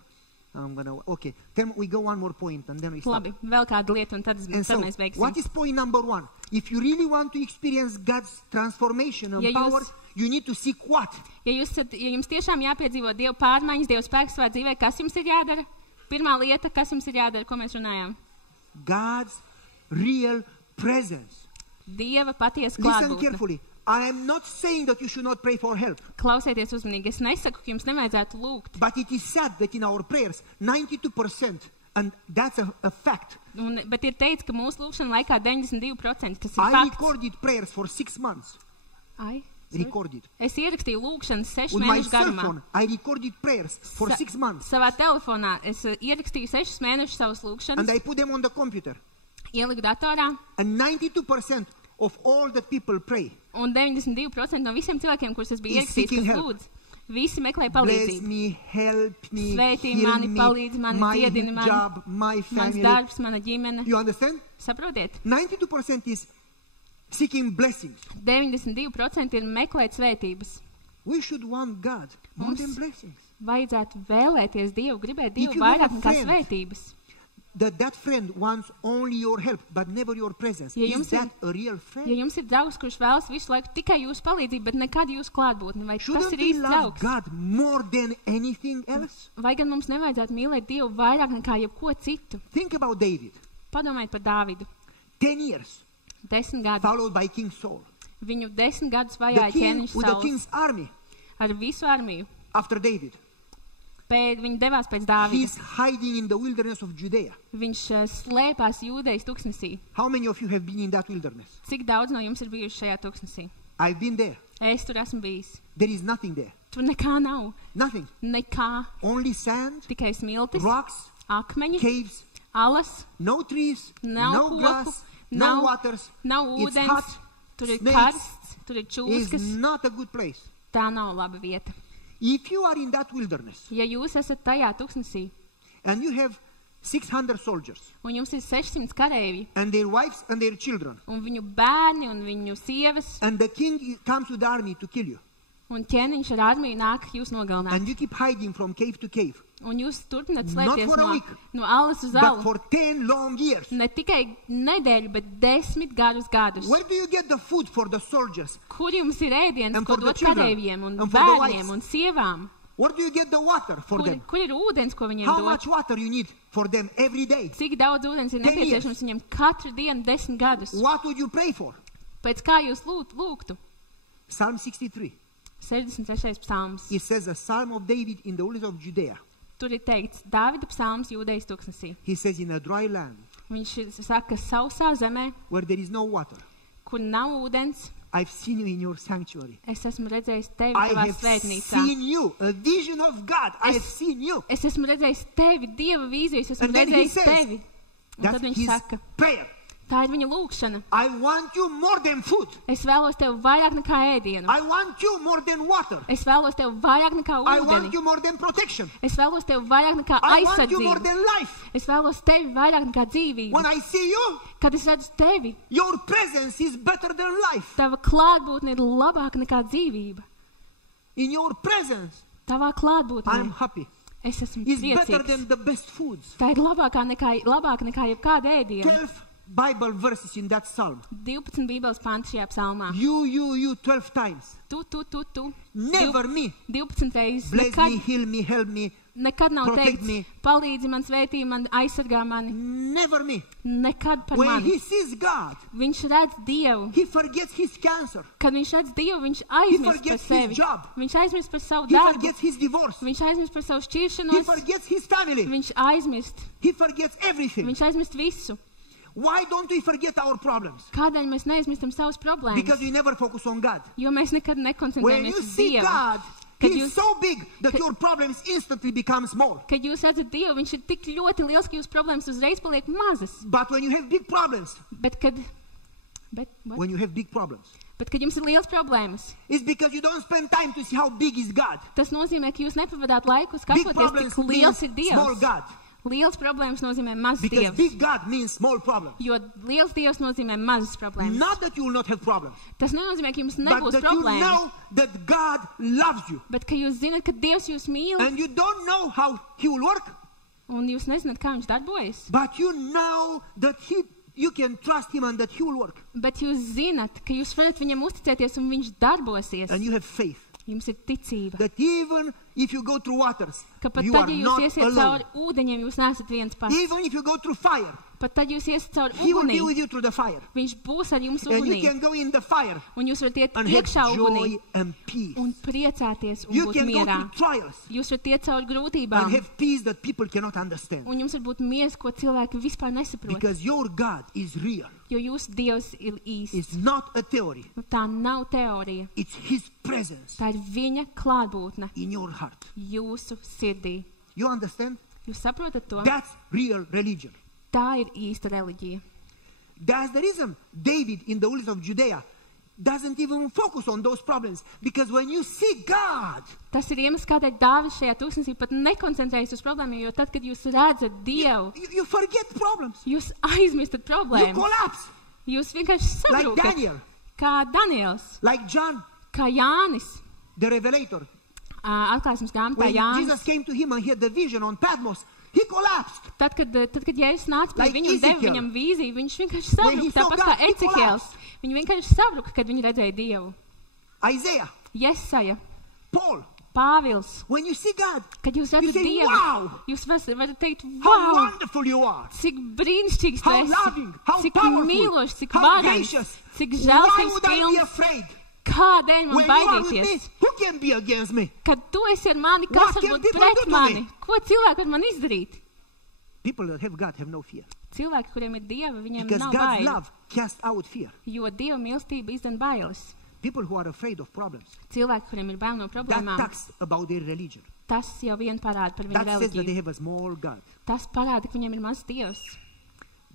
Okay, we go one more point and then we stop. Labi, vēl kāda lieta, un tad And so, mēs beigsim. what is point number 1? If you really want to experience God's transformation and Ja power, jūs- you need to seek what? Ja jums tiešām jāpiedzīvo Dieva pārmaiņas, Dieva spēks savā dzīvē, kas jums ir jādara? Pirmā lieta, kas jums ir jādara, ko mēs runājām? God's real presence. Dieva patiesa Listen klātbūtne. carefully. I am not saying that you should not pray for help, Klausieties uzmanīgi. Es nesaku, ka jums nevajadzētu lūgt. but it is sad that in our prayers, 92%, and that's a fact. Bet ir teikts, ka mūsu lūkšana laikā 92%, kas ir I fakts. recorded prayers for 6 months. Sorry? Recorded. Es ierakstīju lūkšanas 6 With my mēnešu cell garumā. phone, I recorded prayers for 6 months. Savā telefonā es ierakstīju 6 mēnešus savus And lūkšanas, I put them on the computer. ieliku datorā, And 92% of all that people pray, un 92% no visiem cilvēkiem, kurus es biju Is ierakstījis, seeking kas help. lūdz, visi meklē bless palīdzību. me, help me, Svētī heal mani, me, palīdzi mani, my dziedini mani, job, my Mans family. darbs, mana ģimene. You understand? Saprotiet? 92% is seeking blessings. 92% ir meklēt svētības. We should want God more Mums than blessings. Vajadzētu vēlēties Dievu, gribēt If Dievu you have vairāk a nekā friend, svētības. That friend wants only your help, but never your presence. Ja Is jums ir- that a real friend? Ja jums ir draugs, kurš vēlas visu laiku tikai jūsu palīdzību, bet nekad jūsu klātbūtni, vai tas Shouldn't ir we īsts love draugs? God more than anything else? Vai gan mums nevajadzētu mīlēt Dievu vairāk nekā jebko citu? Think about David. Padomājiet par Dāvidu. 10 years, 10 gadu. followed by King Saul. Viņu 10 gadus The vajāja king ķēniņš with the Sauls king's army ar visu armiju. after David. Viņi devās pēc Dāvida. He's hiding in the wilderness of Judea. Viņš slēpās Jūdejas tuksnesī. How many of you have been in that wilderness? Cik daudz no jums ir bijuši šajā tuksnesī? I've been there. Es tur esmu bijis. There is nothing there. Tur nekā nav. Nothing. Nekā. Only sand, Tikai smiltis, rocks, akmeņi, caves, alas, no trees, nav no koku, grass, no nav, waters. nav It's ūdens, hot. tur ir snakes. karsts, tur ir It's čūskas. not a good place. Tā nav laba vieta. If you are in that wilderness Ja jūs esat tajā tuksnesī and you have 600 soldiers un jums ir 600 kareivji and their wives and their children, un viņu bērni un viņu sievas and the king comes with the army to kill you, un ķēniņš ar armiju nāk jūs nogalināt. and you keep hiding from cave to cave, Un jūs turpināt Not slēpties for a no, week, no alas uz but alu. for 10 long years, Ne tikai nedēļu, bet 10 gadus gadus. where do you get the food for the soldiers? Kur jums ir ēdiens, And ko for the dot children, kareiviem un and for the bērniem wives. un sievām? Where do you get the water for them? Kur ir ūdens, ko viņiem How dot? much water you need for them every day? Cik daudz ūdens ir 10 years. nepieciešams viņam katru dienu 10 gadus? What would you pray for? Pēc kā jūs lūgtu? Psalm 63. 63. psalms. It says a psalm of David in the wilderness of Judea. Tur ir teikts Dāvida psalms Jūdejas tuksnesī. He says in a dry land Viņš saka, sausā zemē, where there is no water, kur nav ūdens, I've seen you in your sanctuary. es esmu redzējis tevi I tavā have svētnīcā. seen you, a vision of God. I have seen you. Es esmu redzējis tevi, Dieva vīziju, es esmu And then he redzējis says, tevi. Un That's tad viņš his saka, prayer. Tā ir viņa lūgšana. I want you more than food. Es vēlos tev vairāk nekā ēdienu. I want you more than water. Es vēlos tev vairāk nekā I ūdeni. want you more than protection. Es vēlos tev vairāk nekā I want you more aizsardzību. than life. Es vēlos tevi vairāk nekā dzīvību. When I see you, Kad es redzu tevi, your presence is better than life. tava klātbūtne ir labāka nekā dzīvība. In your presence, Tavā I klātbūtnē am happy. es esmu It's better priecīgs. than the best foods. Tā ir labāka nekā jebkāda ēdiena. 12 Bible verses in that psalm. 12 Bībeles panti šajā psalmā. You 12 times. Tu. Never me. 12 reizes. Bless me, heal me, help me. Nekad nav protect teikts, me. palīdzi man, svētī man, aizsargā mani. Never me. Nekad par When mani. he sees God, Viņš redz Dievu. he forgets his cancer. Kad viņš redz Dievu, viņš aizmirst par forgets his sevi. job. Viņš aizmirst par savu He darbu. forgets his divorce. Viņš aizmirst par savu He šķiršanos. forgets his family. Viņš aizmirst. He forgets everything. Viņš aizmirst visu. Why don't we forget our problems? Kādēļ mēs neaizmirstam savus problēmas? Because we never focus on God. Jo mēs nekad When nekoncentrējamies you uz see Dievu. God, Kad he's jūs, so big that your problems instantly become small. kad jūs redzat Dievu, viņš ir tik ļoti liels, ka jūsu problēmas uzreiz paliek mazas. But when you have big problems, Bet kad jums ir liels problēmas, it's because you don't spend time to see how big is God. tas nozīmē, ka jūs nepavadāt laiku Big skatoties, problems cik liels ir means small Dievs. God. Liels problēmas nozīmē mazs Because Dievs. big God means small problems. Jo liels Dievs nozīmē mazas problēmas. Not that you will not have problems, Tas nenozīmē, ka jums but nebūs that you problēma. know that God loves you. Bet ka jūs zināt, ka Dievs jūs mīl, And you don't know how he will work, un jūs nezināt, kā viņš darbojas. but you know that you can trust him and that he will work. Bet jūs zināt, ka jūs varat viņam uzticēties, un viņš darbosies. And you have faith Jums ir ticība. that even if you go through waters, Ka pat you tad, are ja jūs not iesiet alone. cauri ūdeņiem, jūs neesat viens pats. Even if you go through fire, Pat tad jūs iesiet cauri he will ugunī, be with you through the fire. viņš būs ar jums And you ugunī. can go in the fire Un jūs varat iet and have iekšā ugunī joy and peace. un priecāties un You būt can go mierā. through trials Jūs varat iet cauri and grūtībām, have peace that people cannot understand. un jums var būt miers, ko cilvēki vispār nesaprot. Because your God is real. Jo jūsu Dievs ir It's īsts. not a theory. Tā nav teorija. It's his presence Tā ir viņa klātbūtne in your heart. jūsu sirdī. You understand? Jūs saprotat to? That's real religion. Tā ir īsta reliģija. That's the reason David in the wilderness of Judea doesn't even focus on those problems. Because when you see God, Tas ir iemesls, kādēļ Dāvis šajā tūkstnesī pat nekoncentrējas uz problēmām, jo tad, kad jūs redzat Dievu, you forget problems. jūs aizmirstat You problēmas. collapse. Jūs vienkārši Like saprotat, Daniel, kā Daniels, like John, kā Jānis, the revelator. atklāsmes grāmatā When Jānis. Jesus came to him and he had the vision on Patmos, he collapsed. Tad, kad Jēzus nāca pie Like viņam, deva Ezekiel. viņam vīziju, viņš vienkārši When he sabruka, saw tāpat God, kā he Ecehēls. collapsed. Viņi vienkārši sabruka, kad viņi redzēja Dievu. Isaiah, Jesaja, Paul. Pāvils, When you see God, kad jūs you redzat say, Dievu, wow, jūs varat teikt, how wow, wonderful you are. cik brīnišķīgs tu How esi, loving, how cik powerful, mīlošs, cik how varans, gracious. cik Why žēlstības would I be pilns, afraid? kādēļ man When you are with me, baidīties. who can be against me? Kad tu esi ar mani, kas What var can būt people pret do to mani? me? Ko cilvēki var man izdarīt? People that have God have no fear. Cilvēki, kuriem ir Dieva, viņiem Because nav God's bail, love casts out fear. jo Dieva mīlestība izdara bailes. People who are afraid of problems, Cilvēki, kuriem ir bail no that problēmām, talks about their religion. tas jau vien parāda par viņu That says that they reliģiju. have a small God. Tas parāda, ka viņiem ir mazs Dievs.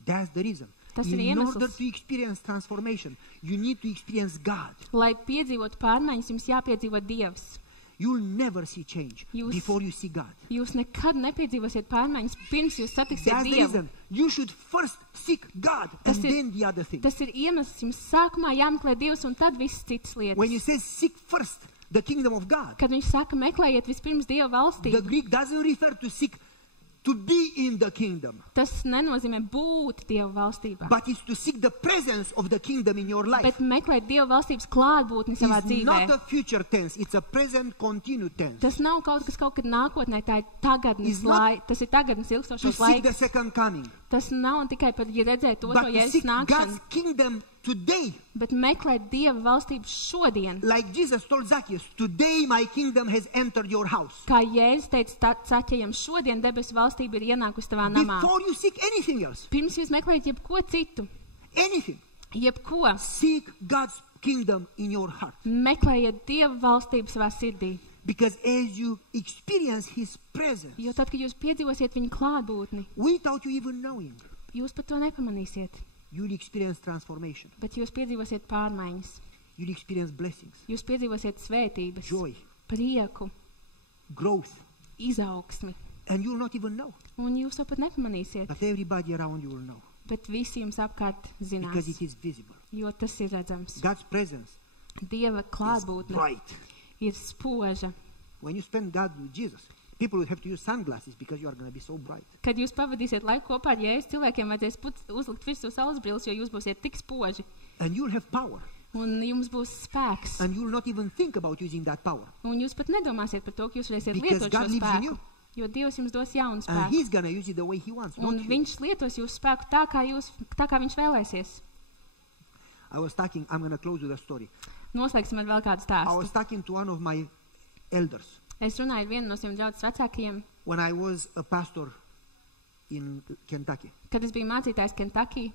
That's the reason. Tas ir In iemesls. order to experience transformation, you need to experience God. Lai piedzīvotu pārmaiņas, jums jāpiedzīvo Dievs. You'll never see change Jūs- before you see God. Jūs nekad nepiedzīvosiet pārmaiņas, pirms jūs satiksiet That's the Dievu. reason. You should first seek God Tas and ir- then the other things. Tas ir iemesls, jums sākumā jāmeklē Dievs un tad visas citas When you lietas. say seek first the kingdom of God, Kad viņš saka, meklējiet vispirms Dieva the valstību, Greek doesn't refer to seek to be in the kingdom, tas nenozīmē būt Dieva valstībā, but it's to seek the presence of the kingdom in your life. bet meklēt Dieva valstības klātbūtni savā It's not dzīvē. a future tense, it's a present continued tense. Tas nav kaut kas kaut kad nākotnē, tā ir tagadnes It's not laiks, tas ir tagadnes To ilgstošais seek the laiks. second coming, Tas nav tikai par, ja redzēt to but to Jēzus seek God's nākšanu, kingdom today. bet meklēt Dieva valstību šodien. Like Jesus told Zacchaeus, today my kingdom has entered your house. Kā Jēzus teica Caķejam, šodien debesu valstība ir ienākusi tavā namā. Before you seek anything else, Pirms jūs meklējat jebko citu, anything, jebko, seek God's kingdom in your heart. meklējiet Dieva valstību savā sirdī. Because as you experience His presence, Jo tad, kad jūs piedzīvosiet viņa klātbūtni, without you even knowing, jūs pat to nepamanīsiet. You'll experience transformation. bet jūs piedzīvosiet pārmaiņas. You'll experience blessings, Jūs piedzīvosiet svētības, joy, prieku, growth. izaugsmi. And you'll not even know. Un jūs to pat nepamanīsiet, But everybody around you will know. bet visi jums apkārt zinās, Because it is visible. jo tas ir redzams. God's presence Dieva is klātbūtne bright. ir spoža. When you spend God with Jesus, people will have to use sunglasses because you are going to be so bright. Kad jūs pavadīsiet laiku kopā ar Jēzus, cilvēkiem vajadzēs uzlikt virsū saules brilles, jo jūs būsiet tik spoži. And you'll have power. Un jums būs spēks. And you'll not even think about using that power. Un jūs pat nedomāsiet par to, ka jūs varēsiet Because lietot God šo lives in spēku. you. Jo Dievs jums dos jaunu And spēku. He's going to use it the way He wants. Un Not you. viņš lietos jūsu spēku tā, kā viņš vēlēsies. I was talking, I'm going to close with a story. Noslēgsim ar vēl kādu I stāstu. was talking to one of my elders Es runāju ar vienu no saviem draudzes vecākajiem, when I was a pastor in Kentucky. kad es biju mācītājs Kentucky.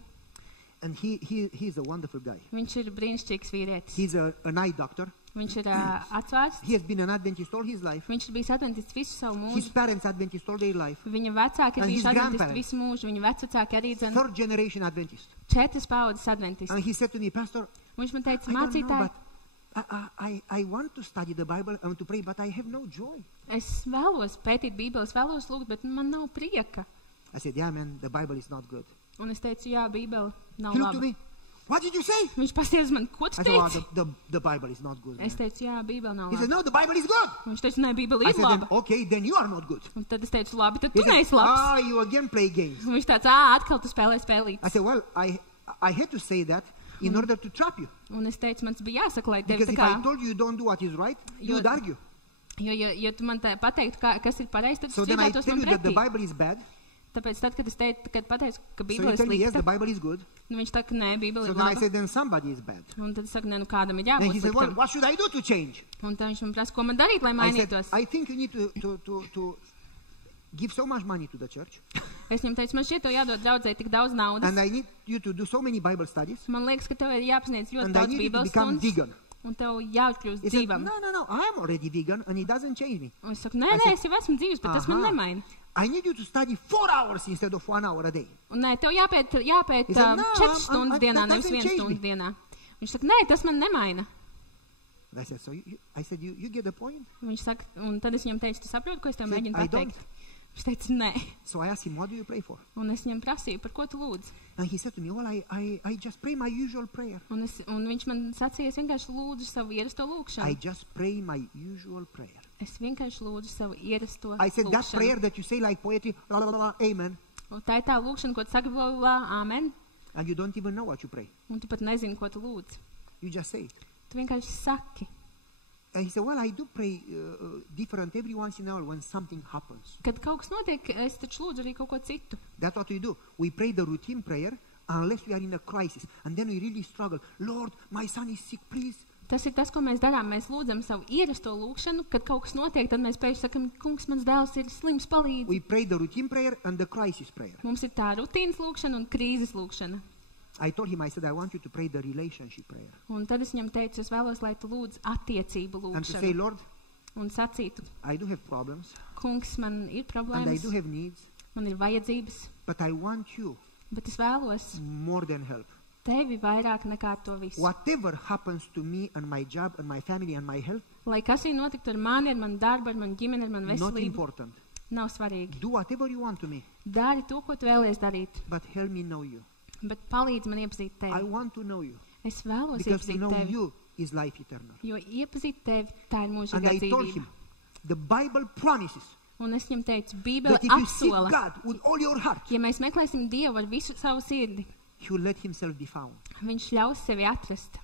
And he's a wonderful guy. Viņš ir brīnišķīgs vīrietis. He's an eye doctor. Viņš ir atsvārsts. He has been an Adventist all his life. Viņš ir bijis adventists visu savu His mūžu. parents Adventist all their life. Viņa vecāki ir And his bijuši adventisti grandparents. visu mūžu. Viņa vecvecāki arī dzen Third generation Adventist. 4 paudzes adventisti. And he said to me, Pastor, Viņš man teica, I don't know, mācītāji, but I want to study the Bible, I want to pray, but I have no joy. es vēlos pētīt Bībeli, es vēlos lūgt, bet man nav prieka. I said, yeah, man, the Bible is not good. Un es teicu, jā, Bībele nav He looked to laba. me, what did you say? Viņš pasties man, ko tu I said, well, teici? the Bible is not good. Es Man. teicu, jā, Bībele nav He said, laba. no, the Bible is good. Viņš teica, nē, Bībele I ir said, then, laba. okay, then you are not good. Un tad es teicu, labi, tad He tu said, neesi labs. you again play games. Un viņš tāds, atkal tu spēlē spēlīt. I said, well, I had to say that in order to trap you. Un es teicu, man tas bija jāsaka, lai tevi Because tā if kā, I told you you don't do what is right, you would argue. jo tu man tā pateiktu, kas ir pareizi, tad So es then I strīdētos tell man you that the pretī. Bible is bad. Tāpēc tad, kad pateicu, ka So Bībele you ir tell me, yes, the slikta, Bible is good. un viņš tā, ka nē, Bībele So ir then I laba. said, then somebody is bad. Un tad es saku, nē, nu kādam ir And jābūt he said, well, sliktam. what should I do to change? Un tad viņš man prasa, ko man darīt, lai I said, mainītos. I think you need to give so much money to the church. Es viņam teicu, man šķiet, to jādod draudzēji tik daudz naudas. And I need you to do so many Bible studies. Man liekas, ka tev ir jāapsniedz ļoti And I daudz need you to Bībeles become stundas. vegan. Un tev jākļūst He said, dzīvam. no, I'm already vegan and it doesn't change me. Un es saku, nē, I nē, said, es jau esmu dzīvs, bet tas man Aha. nemaina. I need you to study 4 hours instead of 1 hour a day. Un nē, tev jāpēt He said, no, 4 stundas that dienā, nevis doesn't 1 change stundu me. dienā. Viņš saka, nē, tas man nemaina. And I said, so you get the point? Viņš saka, un tad es viņam teicu, tu saproti, ko es tev Said, mēģinu I don't. pateikt? Viņš teica, nē. So I asked him, what do you pray for? Un es viņam prasīju, par ko tu lūdz? And he said to me, well, I just pray my usual prayer. Un viņš man sacīja, es vienkārši lūdzu savu ierasto I lūkšanu. just pray my usual prayer. Es vienkārši lūdzu savu ierasto I said, that prayer lūkšanu. that you say like poetry, blah, blah, blah, amen, Un tā ir tā lūkšana, ko tu saki, bla, bla, amen. and you don't even know what you pray. Un tu pat nezini, ko tu lūdz. You just say it. Tu vienkārši saki. And he said, well, I do pray different every once in a while when something happens. Kad kaut kas notiek, es taču lūdzu arī kaut ko citu. That's what we do. We pray the routine prayer unless we are in a crisis. And then we really struggle. Lord, my son is sick, please. Tas ir tas, ko mēs darām. Mēs lūdzam savu ierasto lūkšanu. Kad kaut kas notiek, tad mēs pēkšņi sakam, kungs, mans dēls ir slims, palīdzi. We pray the routine prayer and the crisis prayer. Mums ir tā rutīnas lūkšana un krīzes lūkšana. I told him, I said, I want you to pray the relationship prayer. Un tad es viņam teicu, es vēlos, lai tu lūdz attiecību And to say, lūkšanu. Lord, Un sacītu, I do have problems kungs, man ir and I problēmas, do have needs, man ir vajadzības, but I want you bet es vēlos more than help. tevi vairāk nekā to visu. Whatever happens to me and my job and my family and my health, Lai kas arī notiktu ar mani, ar manu darbu, ar manu ģimeni, ar manu not veselību, important. nav svarīgi. Do whatever you want to me, Dari to, ko tu vēlies darīt, but help me know you. bet palīdzi man iepazīt I tevi. want to know you Es vēlos because to iepazīt know tevi, you is life eternal. jo iepazīt tevi, tā ir And mūžīgā I told dzīvība. him, the Bible promises Un es viņam teicu, Bībele that if you seek apsola, God with all your heart, ja mēs meklēsim Dievu ar visu savu sirdi, He will let Himself be found. viņš ļaus sevi atrast.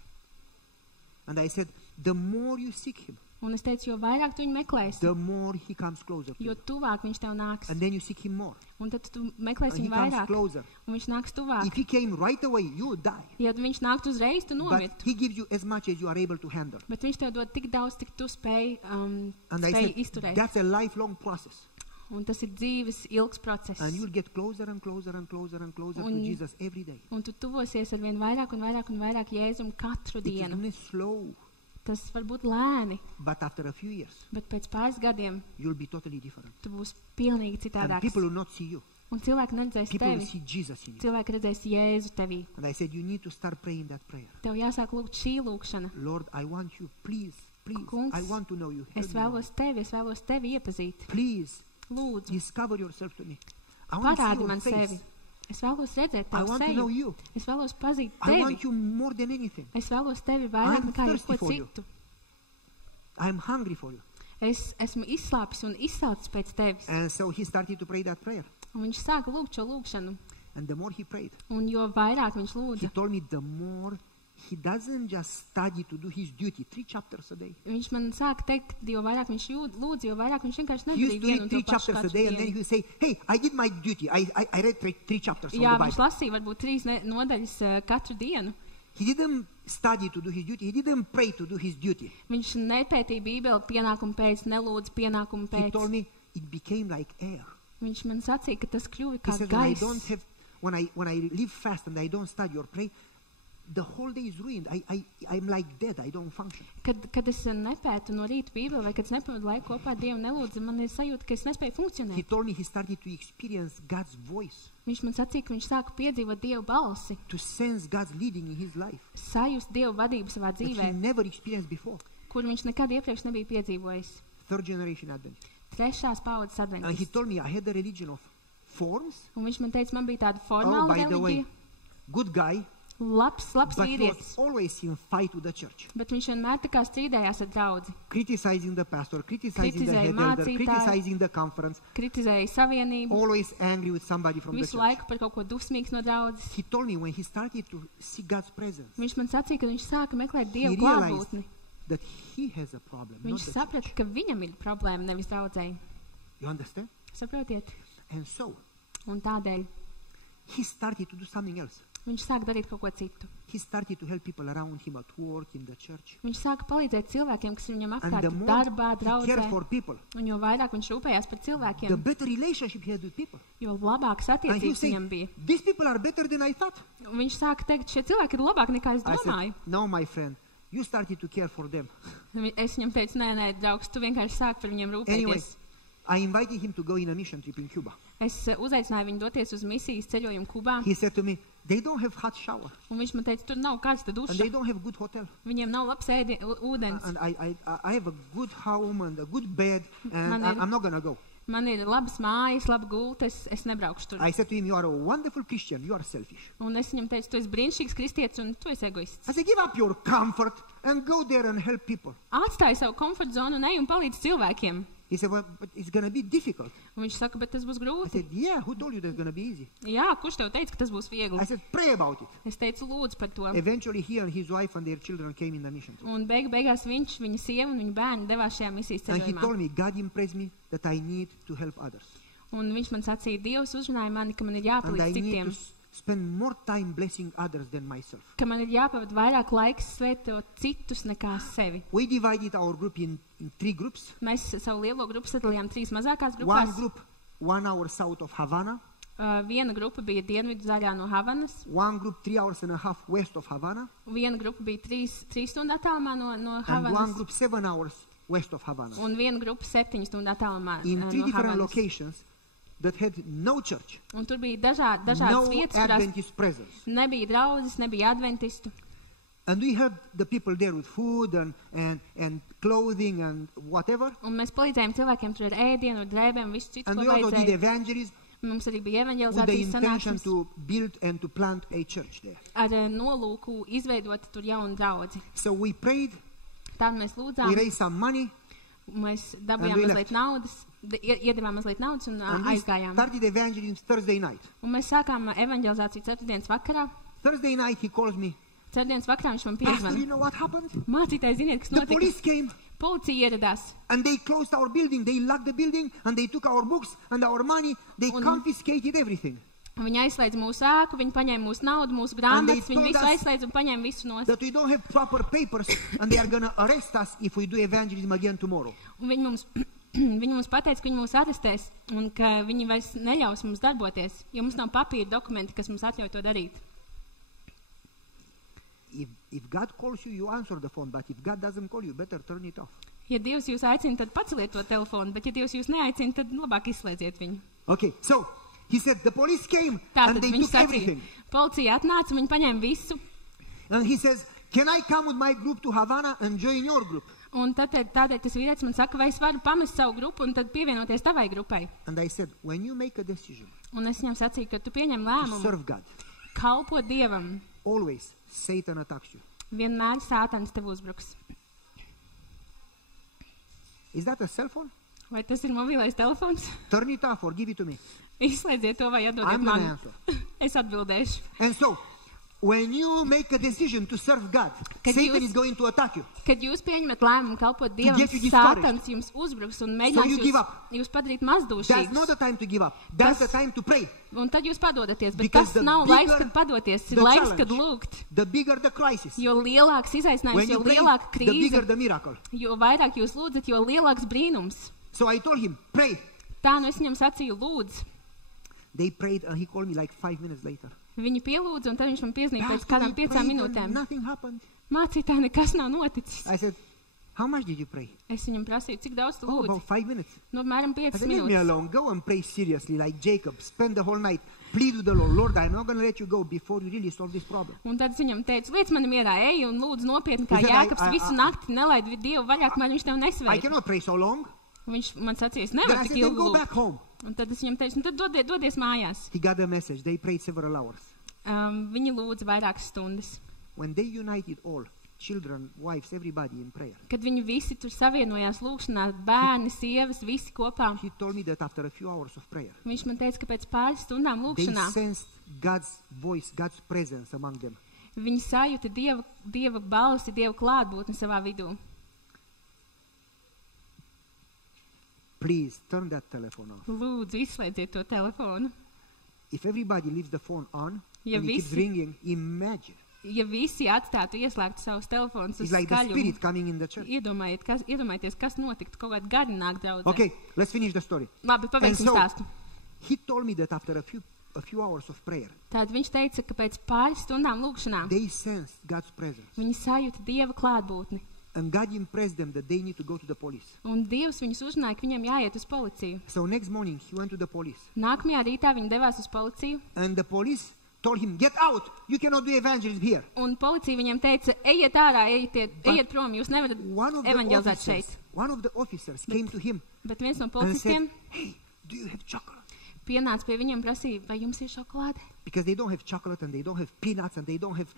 And I said, the more you seek Him, Un es teicu, jo vairāk tu viņu meklēsi, the more He comes closer to jo you. tuvāk viņš tev nāks. And then you seek Him more, Un tad tu and meklēsi He viņu comes vairāk, closer. un viņš nāks tuvāk. If He came right away, you would die. Ja viņš nāktu uzreiz, tu But nomirtu. He gives you as much as you are able to handle. Bet viņš tev dod tik daudz, cik tu spēj And I spēj said, izturēt. that's a lifelong process. Un tas ir dzīves ilgs process. And you'll get closer and closer and closer and closer to Un- Jesus every day. Un tu tuvosies ar vien vairāk un vairāk un vairāk Jēzum katru It is dienu. only slow, Tas var būt lēni, but after a few years, bet pēc pāris gadiem you'll be totally different. tu būsi pilnīgi And citādāks. people will not see you. Un cilvēki neredzēs People will tevi. see Jesus in you. Cilvēki redzēs Jēzu tevī. And I said, you need to start praying that prayer. Tev jāsāk lūgt šī lūkšana. Lord, I want you, please. Kungs, I want to know you. Help Es me, Lord. vēlos tevi iepazīt. Please, Lūdzu, discover yourself to me. I want to see parādi your man face. sevi. Es vēlos redzēt I tavu want to know seju. you. Es vēlos pazīt I tevi. want you more than anything. Es vēlos tevi vairāk I'm nekā thirsty jebko for you. citu. I'm hungry for you. Es esmu izslāpis un izsalcis pēc tevis. And so he started to pray that prayer. Un viņš sāka lūgt šo lūkšanu. And the more he prayed, Un jo vairāk viņš he lūdza, told me the more he doesn't just study to do his duty, 3 chapters a day. viņš man sāka teikt, jo vairāk viņš lūdza, jo vairāk viņš vienkārši He used nedarīja to vienu read un 3 to pašu chapters a katru day and then he dienu. would say, hey, I did my duty. I read 3 chapters from Jā, the viņš Bible. lasīja varbūt 3 nodaļas katru dienu. He didn't study to do his duty. He didn't pray to do his duty. Viņš nepētīja Bībeli pienākumu pēc, nelūdza pienākumu He told pēc. me it became like air. Viņš man sacīja, ka tas kļuva He kā says, gaiss. when I live fast and I don't study or pray, the whole day is ruined. I'm like dead. I don't function. Kad es nepētu no rīta Bībeli vai kad es nepavadu laiku kopā ar Dievu un nelūdzu, man ir sajūta, ka es nespēju He funkcionēt. told me he started to experience God's voice, Viņš man sacīja, ka viņš sāka piedzīvot Dievu balsi, to sense God's leading in his life sajust Dievu vadību savā that he dzīvē, never experienced before. kur viņš nekad iepriekš nebija piedzīvojis. 3rd generation Adventist. 3. paudzes And he adventists. told me I had a religion of forms. Un viņš man teica, man bija tāda Oh, formāla by the way, reliģija, good guy, labs but he was vīrietis, always in fight with the church. bet viņš vienmēr tā kā strīdējās ar draudzi, Criticizing the pastor, criticizing the Kritizēja head elder, mācītāju. criticizing the conference, kritizēja savienību, always angry with somebody from the visu church. laiku par kaut ko dusmīgs no draudzes. He told me when he started to see God's presence, Viņš man sacīja, ka viņš sāka meklēt he Dievu realized klātbūtni. that he has a problem, not Viņš the saprata, church. ka viņam ir problēma, nevis draudzēji. You understand? Saprotiet? And so, Un tādēļ he started to do something else. viņš sāka darīt kaut ko citu. He started to help people around him at work, in the church. Viņš sāka palīdzēt cilvēkiem, kas ir viņam And the apkārt more darbā, he cared draudzē. for people, Un jo vairāk viņš rūpējās par the cilvēkiem, better relationship he had with people. jo labākas And he attiecības said, viņam bija. these people are better than I thought. Un viņš sāka teikt, šie cilvēki ir labāki nekā es I said, domāju. no, my friend, you started to care for them. Es viņam teicu, nē, draugs, tu vienkārši sāki par viņiem Anyway, rūpēties. I invited him to go in a mission trip in Kubā. Es uzaicināju viņu doties uz misijas ceļojumu Kubā, He said to me, they don't have hot shower un viņš man teica, tur nav karsta and duša, they don't have good hotel. viņiem nav labs ūdens, And I have a good home and a good bed Man and ir- I'm not going to go. man ir labas mājas, laba gulta, es nebraukšu tur. I said to him, you are a wonderful Christian, you are selfish. Un es viņam teicu, tu esi brīnišķīgs kristietis un tu esi egoists. I said, give up your comfort and go there and help people. Atstāj savu komforta zonu un ej un palīdz cilvēkiem. He said, well, but it's going to be difficult. Un viņš saka, bet tas būs I grūti. said, yeah, who told you that's going to be easy? Jā, kurš tev teica, ka tas būs viegli? I said, pray about it. Es teicu, lūdzu par to. Eventually he and his wife and their children came in the mission trip. Un beigās viņš, viņa sieva un viņa bērni devās šajā misijas And he ceļojumā. told me, God impressed me that I need to help others. Un viņš man sacīja, Dievs uzrunāja mani, ka man ir And I jāpalīdz need citiem. to spend more time blessing others than myself. Ka man ir jāpavada vairāk laiks svētot citus nekā sevi. We divided our group in 3 groups. Mēs savu lielo grupu sadalījām 3 mazākās One grupās. group, 1 hour south of Havana. Viena grupa bija dienvidu zaļā no Havanas. One group 3 hours and a half west of Havana. Viena grupa bija 3 stundu attālumā no And one Havanas. group 7 hours west of Havana. Un viena grupa 7 stundu attālumā In 3 no different Havanas. locations that had no church, Un tur bija dažādas no vietas, kurās Adventist presence. nebija draudzes, nebija adventistu. And we helped the people there with food and clothing and whatever. Un mēs palīdzējām cilvēkiem tur ar ēdienu, ar drēbēm, visu citu, And ko we also did vajadzēja. evangelism Mums arī bija with the evaņģelizācijas intention sanāksmes to build and to plant a church there. ar nolūku izveidot tur jaunu draudzi. So we prayed, Tad mēs lūdzām, we raised some money, mēs And dabījām we mazliet naudas, iedavām mazliet naudas un and we aizgājām. started evangelism Thursday night. Un mēs sākām evaņģelizāciju ceturtdienas vakarā. Thursday night he calls me, Ceturtdienas vakarā viņš man Pastor, you piezvana. know what happened? Mācītāji, ziniet, kas The notika? police came Policija ieradās. and they closed our building. They locked the building and they took our books and our money. They confiscated everything. Un viņi aizslēdza mūsu ēku, viņi paņēma mūsu naudu, mūsu And they grāmatas, viņi told visu us aizslēdza un paņēma visu nost. That we don't have proper papers and they are going to arrest us if we do evangelism again tomorrow. Un viņi mums, viņi mums pateica, ka viņi mūs arestēs un ka viņi vairs neļaus mums darboties, jo mums nav papīra dokumenti, kas mums atļauj to darīt. If God calls you, you answer the phone. But if God doesn't call you, better turn it off. Ja Dievs jūs aicina, tad paceliet to telefonu, bet ja Dievs jūs neaicina, tad labāk izslēdziet viņu. Okay, so He said, the police came Tātad and they viņš took everything. policija atnāca, viņi paņēma visu. And he says, can I come with my group to Havana and join your group? Un tādēļ tas vīrietis man saka, vai es varu pamest savu grupu un tad pievienoties tavai grupai. And I said, when you make a decision Un es viņam sacīju, ka tu pieņem to lēmumu serve God, kalpot Dievam. always Satan attacks you. Vienmēr Sātans tev uzbruks. Is that a cell phone? Vai tas ir mobilais telefons? Turn it off or give it to me. Izslēdziet to vai atdodiet I'm going to man. answer. Es atbildēšu. And so, when you make a decision to serve God, Kad Satan jūs- is going to attack you. Kad jūs pieņemat lēmumu kalpot Dievam, get you discouraged. Sātans jums uzbruks un So mēģinās you give up. jūs padarīt That's not mazdūšīgus. the time to give up. That's Tas- the time to pray. Un tad jūs padodaties, bet Because tas the nav laiks, bigger kad padoties, the ir laiks, challenge, kad lūgt. the bigger the crisis. Jo lielāks izaicinājums, When jo you pray, lielāka the bigger krīze, the miracle. jo vairāk jūs lūdzat, jo lielāks brīnums. So I told him, pray. Tā nu es viņam sacīju, lūdz. They prayed and he called me like 5 minutes later. Viņi pielūdza, un tad viņš man piezīmēja pēc Pastor, kādām we 5 prayed and minūtēm. nothing happened. Mācītāji, nekas nav noticis. I said, how much did you pray? Es viņam prasīju, cik daudz tu Oh, lūdzi. about 5 minutes. Nu, apmēram I 5 said, leave me minūtes. alone. Go and pray seriously like Jacob. Spend the whole night. Plead with the Lord. Lord, I'm not going to let you go before you really solve this problem. Un tad es viņam teicu, liec mani mierā, ej un lūdzu nopietni, kā He said, Jākabs visu nakti nelaid Dievu vaļā, kamēr viņš tev I nesveik. cannot pray so long. Un viņš man sacīja, es Then nevaru I tik said, then ilgi go back lūgt. home. Un tad es viņam teicu, nu tad dodies mājās. He got the message. They prayed several hours. Viņi lūdza vairākas stundas. When they united all, children, wives, everybody in prayer, Kad viņi visi tur savienojās lūkšanā, bērni, sievas, visi kopā, he told me that after a few hours of prayer, viņš man teica, ka pēc pāris stundām they lūkšanā sensed God's voice, God's presence among them. viņi sajūta Dieva balsi, Dieva klātbūtni savā vidū. Please turn that telephone off. Lūdzu, izslēdziet to telefonu. If everybody leaves the phone on Ja and it keeps visi- ringing, imagine. Ja visi atstātu ieslēgt savus telefonus uz It's like the skaļumu, spirit coming in the church. iedomājieties, kas notiktu, kaut kāda gari nāk draudzē. Okay, let's finish the story. Labi, pabeigsim And so- stāstu. He told me that after a few hours of prayer, Tātad viņš teica, ka pēc pāris stundām lūkšanā they sensed God's presence. viņi sajūta Dieva klātbūtni. And God impressed them that they need to go to the police. Un Dievs viņus uzrunāja, ka viņiem jāiet uz policiju. So next morning, he went to the police. Nākamajā rītā viņi devās uz policiju, And the police told him, get out! You cannot do evangelism here. un policija viņiem teica, ejiet ārā, ejiet prom, jūs nevarat One of evanģelizēt šeit. the officers came to him Bet viens no and said, policistiem hey, do you have chocolate? pienāca pie viņiem un prasīja, vai jums ir šokolāde? Because they don't have chocolate and they don't have peanuts and they don't have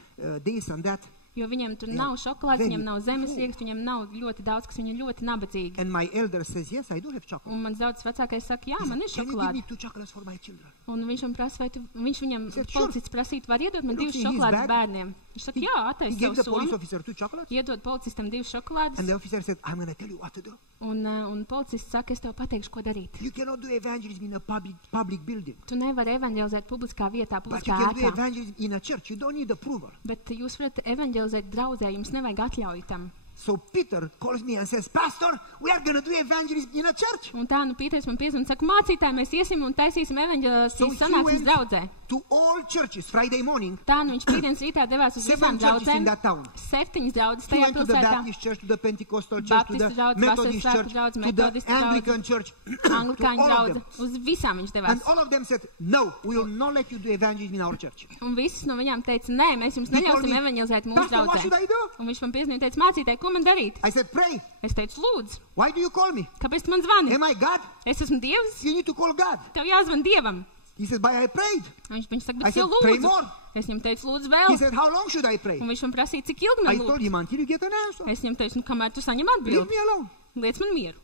this and that. Jo viņiem tur nav šokolādes, viņiem nav zemes rieksts, viņiem nav ļoti daudz, kas viņi ir ļoti nabadzīgi. And my elder says, yes, I do have chocolate. Un mans daudzs vecākais saka, jā, He man ir said, can you give me šokolāde. 2 chocolates for my children? Un viņš man prasa, vai viņš viņam said, sure. policists prasīt, var iedot man He 2 looked in his šokolādes bag. bērniem. Viņš saka, jā, He attaisa gave the savu police somu, officer 2 chocolates. iedod policistam 2 And šokolādes. the officer said, I'm going to tell you what to do. Un policists saka, es tev pateikšu, ko darīt. You cannot do evangelism in a public building. Tu nevari evanģelizēt publiskā vietā, But you publiskā can do ēkā. evangelism in a church. You don't need approval. Bet jūs varat evanģelizēt draudzē, jums nevajag atļauju tam. So Peter calls me and says, Pastor, we are going to do evangelism in a church. Un tā, Pīters man piezvan un saka, mācītāji, mēs iesim un taisīsim So evanģelizācijas he sanāksmes went draudzē. to all churches Friday morning. Tā, viņš pīdienas rītā devās uz 7 visām churches in draudzēm. that town. 7 draudzes He tajā went to the pilsētā. Baptist church, to the Pentecostal church, to Baptistu the draudz, Methodist Vasaras church, draudz, to the Metodistu draudz, Anglican church, to Anglikāņu all of draudze. them. Uz visām viņš devās. And all of them said, no, we will not let you do evangelism in our church. Un visas no viņām teica, nē, mēs jums He told neļausim me, evanģelizēt mūsu Pastor, what should draudzē. I do? Un viņš man piezīmēja un teica, mācītāji, ko man darīt? I said, pray. Es teicu, lūdzu, Why do you call me? kāpēc tu man zvani? Am I God? Es esmu Dievs, You need to call God. tev jāzvan Dievam. He said, but I prayed. Un viņš saka, I bet es said, jau pray lūdzu. more. Es viņam teicu, lūdzu He vēl. said, how long should I pray? Un viņš man prasīja, cik ilgi I man told lūdzu. him until you get an answer. Es viņam teicu, nu kamēr tu saņem Leave atbildi, me alone. liec man mieru.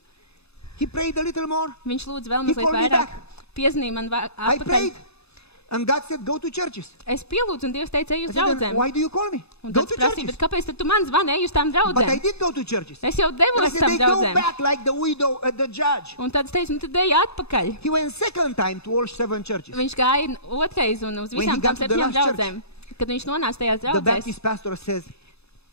He prayed a little more. Viņš lūdzu vēl He mazliet called me vairāk. back. Piezīmīja man I atpakaļ. prayed. And God said, go to churches. Es pielūdzu, un Dievs teica, ej I uz said, then draudzēm. why do you call me? Un Go tad to es prasīju, churches. bet kāpēc tad tu man zvani, ej uz tām But I draudzēm? did go to churches. Es jau And I devos uz said, tām they go draudzēm. back like the widow at the judge. Un tad es teicu, nu tad ej atpakaļ. He went second time to all 7 churches. Viņš gāja otrais un uz When he visām got tām to the 7 last draudzēm. Kad viņš nonāca tajās The draudzēs, Baptist pastor says,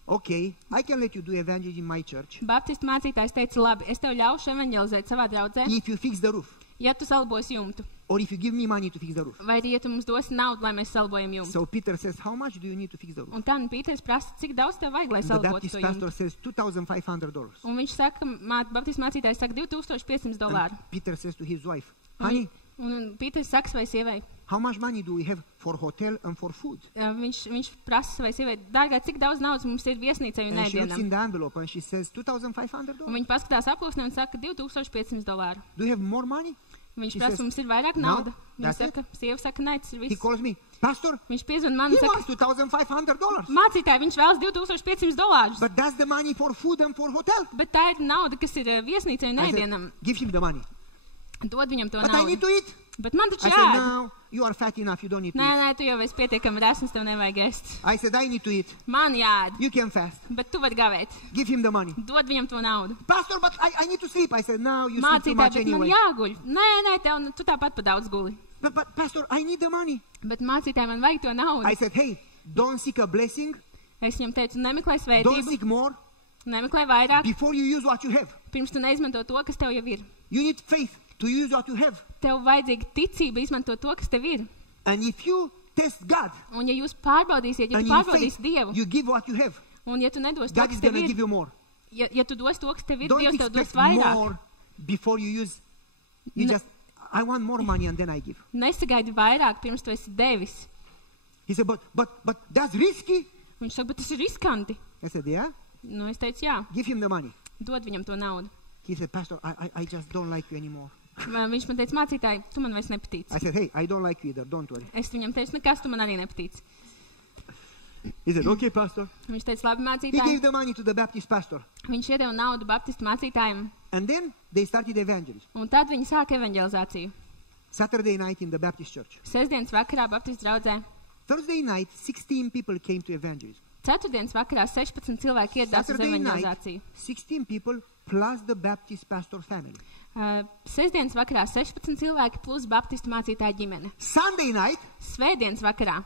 okay, I can let you do evangelism in my church Baptistu mācītājs teica, labi, es tev ļaušu evanģelizēt savā draudzē, if you fix the roof. ja tu salbosi jumtu. Or if you give me money to fix the roof. Vai arī, ja tu mums dosi naudu, lai mēs salbojam jumtu. So Peter says, how much do you need to fix the roof? Un tā nu Pīters prasa, cik daudz tev vajag, lai The salbotu Baptist to pastor jumtu. says $2,500. Un viņš saka, Baptistu mācītājs saka $2,500. And Peter says to his wife, honey, Un Pīters saka savai sievai, how much money do we have for hotel and for food? viņš prasa savai sievai, dārgā, cik daudz naudas mums ir viesnīcai un And she looks ēdienam. in the envelope and she says, $2,500. Un viņa paskatās aploksnē un saka $2,500. Do you have more money? Viņš She prasa, says, mums ir vairāk "No, nauda. Viņa that's saka, sieva saka, nē, tas ir He viss. calls me, Pastor, Viņš piezvan man he un saka, wants $2,500. mācītāji, viņš vēlas $2,500. But that's the money for food and for hotel. Bet tā ir nauda, kas ir viesnīcai un I said, ēdienam. give him the money. Dod viņam to But I need naudu. to eat. Bet man I taču said, jāēd. no, you are fat enough, you don't need to Nē, eat. nē, tu jau esi pietiekami resns, tev nevajag ēst. I said, I need to eat. Man jāēd, You can fast. bet tu vari gavēt. Give him the money. Dod viņam to naudu. Pastor, but I need to sleep. I said, no, you sleep too Mācītāji, much bet man anyway. jāguļ. Nē, tev, tu tāpat pa daudz guli. But Pastor, I need the money. Bet mācītāji, man vajag to naudu. I said, hey, don't seek a blessing. Es viņam teicu, nemeklē Don't svētību, seek more nemeklē vairāk, before you use what you have. pirms tu neizmanto to, kas tev jau ir. You need faith to use what you have. Tev vajadzīga ticība izmantot to, kas tev ir. And if you test God Un ja jūs pārbaudīsiet, ja and tu in pārbaudīsi faith Dievu, you give what you have, un ja tu nedos to, God kas is tev going to ir, give you more. ja tu dos to, kas tev ir, Don't Dievs tev dos expect vairāk. more before you use. You Ne- just, I want more money and then I give. Nesagaidi vairāk, pirms tu esi devis. He said, but that's risky. Viņš saka, bet tas ir riskanti. I said, yeah, Nu, es teicu, jā, give him the money. dod viņam to naudu. He said, Pastor, I just don't like you anymore. Viņš man teica, mācītāji, tu man vairs nepatīc. I said, hey, I don't like you either, don't worry. Es viņam teicu, nekas, tu man arī nepatīc. He said, okay, Pastor. Viņš teica, labi, He mācītāji. gave the money to the Baptist pastor. Viņš iedeva naudu baptistu mācītājiem, And then they started evangelism. un tad viņi sāka evanģelizāciju. Saturday night in the Baptist church. Sestdienas vakarā baptistu draudzē. Thursday night, 16 people came to evangelism. Ceturtdienas vakarā 16 cilvēki iedās uz Saturday night, evanģelizāciju. 16 people plus the Baptist pastor family. Sestdienas vakarā 16 cilvēki plus baptistu mācītāja ģimene. Sunday night, Svētdienas vakarā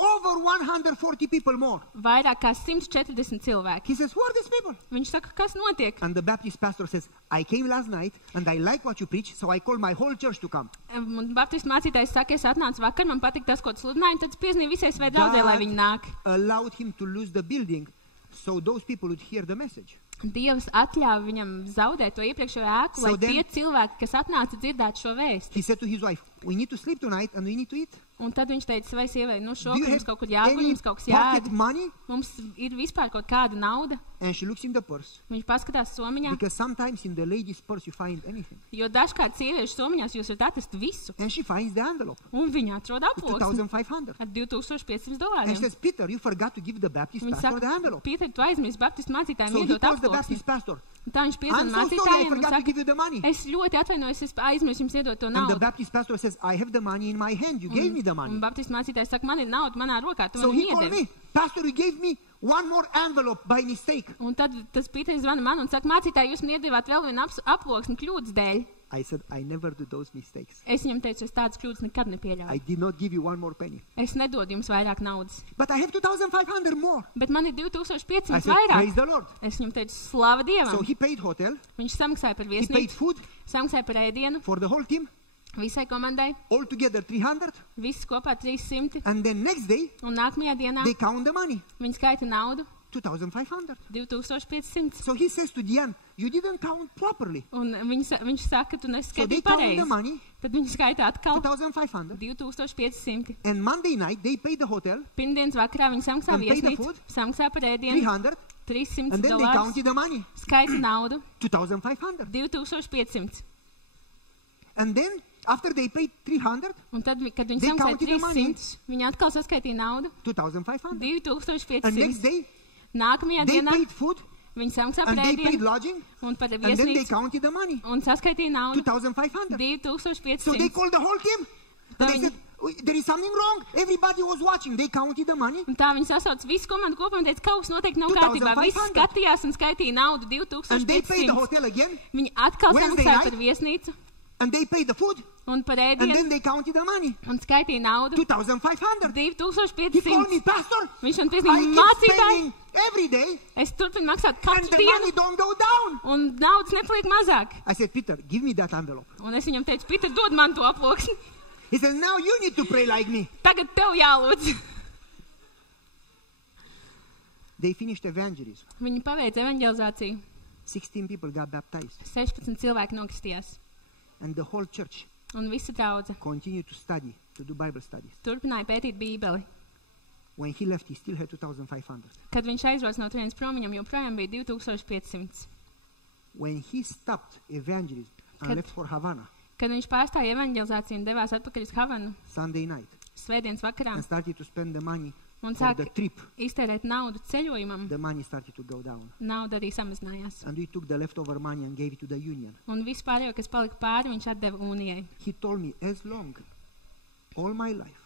over 140 people more. vairāk kā 140 cilvēki. He says, who are these people? Viņš saka, kas notiek? And the Baptist pastor says, I came last night and I like what you preach, so I called my whole church to come. Un baptistu mācītājs saka, es atnācu vakar, man patīk tas, ko tu sludināji, un tad es piezīmēju visai svei draudzē, lai viņi nāk. Allowed him to lose the building so those people would hear the message. Dievs atļāva viņam zaudēt to iepriekšējo ēku, So lai then- tie cilvēki, kas atnāca dzirdēt šo vēstu. He said to his wife, we need to sleep tonight and we need to eat. Un tad viņš teica savai sievai, nu Do šokar you mums have kaut kur jāguļ, any mums kaut kas pocket jāēd, money? mums ir vispār kaut kāda nauda. And she looks in the purse. Viņš paskatās somiņā, Because sometimes in the lady's purse you find anything. jo dažkārt sieviešu somiņās jūs varat atrast visu. And she finds the envelope. Un viņa atrod aploksni 2,500. ar And she $2,500. says, Peter, you forgot to give the Baptist Viņa pastor the saka, envelope. Pīter, tu aizmirsti baptistu mācītājiem So he iedot calls the aploksni. Baptist pastor. Un tā viņš I'm piezvan so sorry, I mācītājiem un forgot to give saka, you the money. es ļoti atvainojos, es aizmirsu jums iedot to And the naudu. Baptist pastor says, I have the money in my hand. You gave me the money. Un baptistu mācītājs saka, man ir nauda manā rokā, tu So man he called iedevi. me. Pastor, you gave me one more envelope by mistake. Un tad tas Pīters zvana man un saka, mācītāji, jūs man iedevāt vēl vienu aploksni kļūdas dēļ. I said, I never do those mistakes. Es viņam teicu, es tādas kļūdas nekad I nepieļauju. did not give you one more penny. Es nedodu jums vairāk naudas. But I have 2,500 more. Bet man ir I 2,500 said, praise vairāk. the Lord. Es viņam teicu, slava So Dievam. he paid hotel. Viņš samaksāja par He paid viesnīcu, food samaksāja par ēdienu, for the whole team. visai komandai, All together 300. viss kopā 300. And then next day, Un nākamajā dienā they count the money. viņi skaita naudu 2,500. 2,500. So he says to Diane, you didn't count properly. Un viņš saka, tu So they neskaitīji count the pareizi. money, Tad viņi skaita atkal 2,500. 2,500. And Monday night, they paid the hotel, Pirmdienas vakarā viņi samaksā And pay the viesnīcu, food? samaksā par ēdienu 300. 300 And then they dolārus, counted the money, skaita naudu 2,500. 2,500. And then after they paid 300, Un tad, kad viņi They samaksāja counted the money. 300, viņi atkal saskaitīja naudu 2,500. And 2,500. next day, Nākamajā they dienā paid food viņi samaksā par and they paid ēdienu lodging. un par And then they viesnīcu counted the money, un saskaitīja naudu 2,500. So they 2,500. called the whole team. And they said, there is something wrong. Everybody was watching. They counted the money. Un tā viņi sasauca visu komandu kopā un teica, kaut kas noteikti nav kārtībā. 2,500. Visi skatījās un skaitīja naudu And they paid the 2,500. hotel again. Viņi atkal Wednesday samaksāja night. par viesnīcu And they paid the food. un par And ēdienu then they counted the money. un skaitīja naudu 2,500. He called 2,500. me, Pastor. Viņš man I piezīmēja, keep mācītāji, spending every day es turpinu maksāt and katru the money dienu don't go down. un naudas nepaliek mazāk. I said, Peter, give me that envelope. Un es viņam teicu, Pīter, dod man to aploksni. He said, now you need to pray like me. Tagad tev jālūdz. They finished evangelism. Viņi paveica evanģelizāciju. 16 people got baptized. 16 cilvēki nokristījās. And the whole church Un visa draudze continued to study, to do Bible studies. turpināja pētīt Bībeli. When he left, he still had 2,500. Kad viņš aizbrauc no turienes prom, viņam joprojām bija 2500. When he stopped evangelism and Kad- left for Havana Kad viņš pārstāja evanģelizāciju un devās atpakaļ uz Havanu Sunday night svētdienas vakarā and started to spend the money un for sāk the trip, iztērēt naudu ceļojumam, the money started to go down. nauda arī samazinājās. And we took the leftover money and gave it to the union. Un viss pārējo, kas palika pāri, viņš atdeva Unijai. He told me, as long, all my life,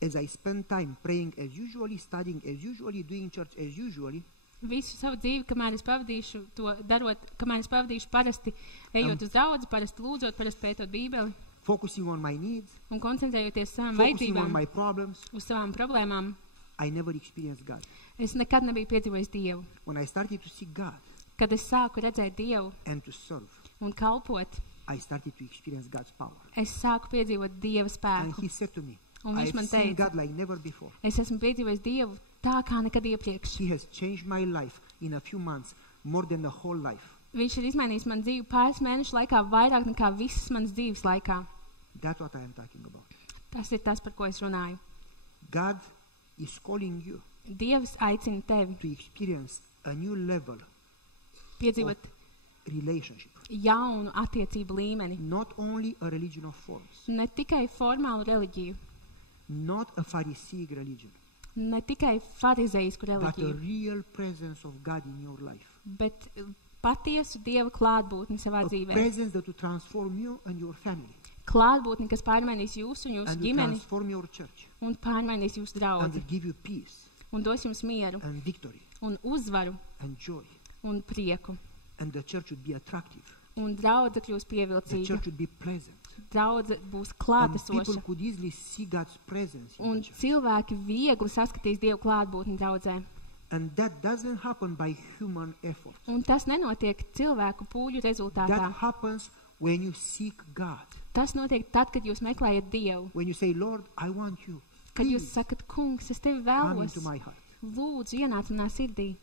as I spend time praying as usually, studying as usually, doing church as usually, Visu savu dzīvi, kamēr es pavadīšu to darot, kamēr es pavadīšu parasti ejot uz draudzi, parasti lūdzot, parasti pētot Bībeli focusing on my needs, un koncentrējoties uz savām focusing on vajadzībām, my problems, uz savām problēmām, I never experienced God. es nekad nebiju piedzīvojis Dievu. When I started to seek God Kad es sāku redzēt Dievu and to serve, un kalpot, I started to experience God's power. es sāku piedzīvot Dieva And spēku. he said to me, Un I viņš man have seen teica, God like never before. es esmu piedzīvojis Dievu tā kā nekad iepriekš. He has changed my life in a few months more than the whole life. Viņš ir izmainījis man dzīvi pāris mēnešu laikā vairāk nekā visas manas dzīves laikā. That's what I am talking about. Tas ir tas, par ko es runāju. God is calling you Dievs aicina tevi to experience a new level piedzīvot relationship. jaunu attiecību līmeni. Not only a religion of forms, Ne tikai formālu reliģiju, not a Pharisaic religion, ne tikai farizeisku but a reliģiju, real presence of God in your life. bet patiesu Dieva klātbūtni savā A dzīvē. presence that will transform you and your family, Klātbūtni, kas pārmainīs jūs un jūsu and will ģimeni transform your church, un pārmainīs jūsu and draudzi will give you peace un dos jums mieru and victory un uzvaru and joy. un prieku. And the church would be attractive. Un draudze kļūs The pievilcīga. church would be pleasant. Draudze būs And people klātesoša. could easily see God's presence in Un the church. cilvēki viegli saskatīs Dievu klātbūtni draudzē. And that doesn't happen by human effort. Un tas nenotiek cilvēku pūļu rezultātā. That happens when you seek God. Tas notiek tad, kad jūs meklējat Dievu. When you say, Lord, I want you. Kad jūs Please sakat, kungs, es tevi come vēlos, into my heart. lūdzu, ienāc manā sirdī.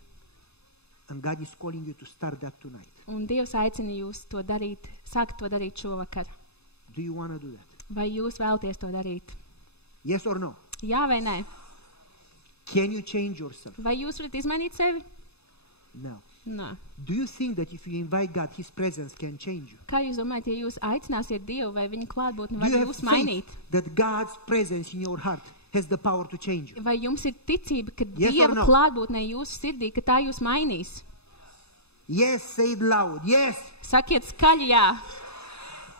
And God is calling you to start that tonight. Un Dievs aicina jūs to darīt, sākt to darīt šovakar. Do you want to do that? Vai jūs vēlaties to darīt? Yes or no? Jā vai nē? Can you change yourself? Vai jūs varat izmainīt sevi? No. Nē. Do you think that if you invite God, His presence can change you? Kā jūs domājat, ja jūs aicināsiet Dievu vai viņa klātbūtni, Do vai you have jūs mainīt? faith that God's presence in your heart has the power to change you? Vai jums ir ticība, ka Yes or Dieva no? klātbūtnē jūsu sirdī, ka tā jūs mainīs? Yes, say it loud. Yes. Sakiet skaļi jā.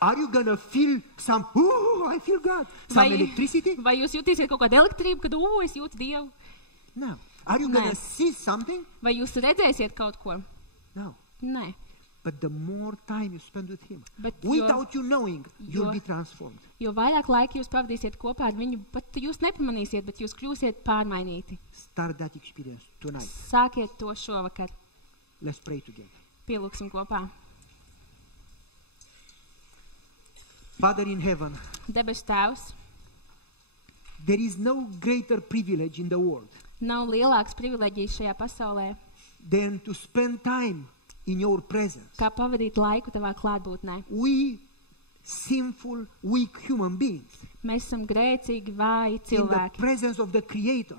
Are you going to feel some, ooh, I feel God, some electricity? vai jūs jutīsiet kaut kādu elektrību, kad, es jūtu Dievu? No. Are you going Nē. to see something? Vai jūs redzēsiet kaut ko? No. Nē. But the more time you spend with Him, Bet without you knowing, you'll jo- be transformed. Jo vairāk laika jūs pavadīsiet kopā ar viņu, pat jūs nepamanīsiet, bet jūs kļūsiet pārmainīti. Start that experience tonight. Sākiet to šovakar. Let's pray together. Pielūksim kopā. Father in heaven, Debesu Tēvs, there is no greater privilege in the world nav lielāks privileģijas šajā pasaulē, than to spend time in your presence. kā pavadīt laiku tavā klātbūtnē. We, sinful, weak human beings, Mēs esam grēcīgi, vāji in the cilvēki, presence of the Creator,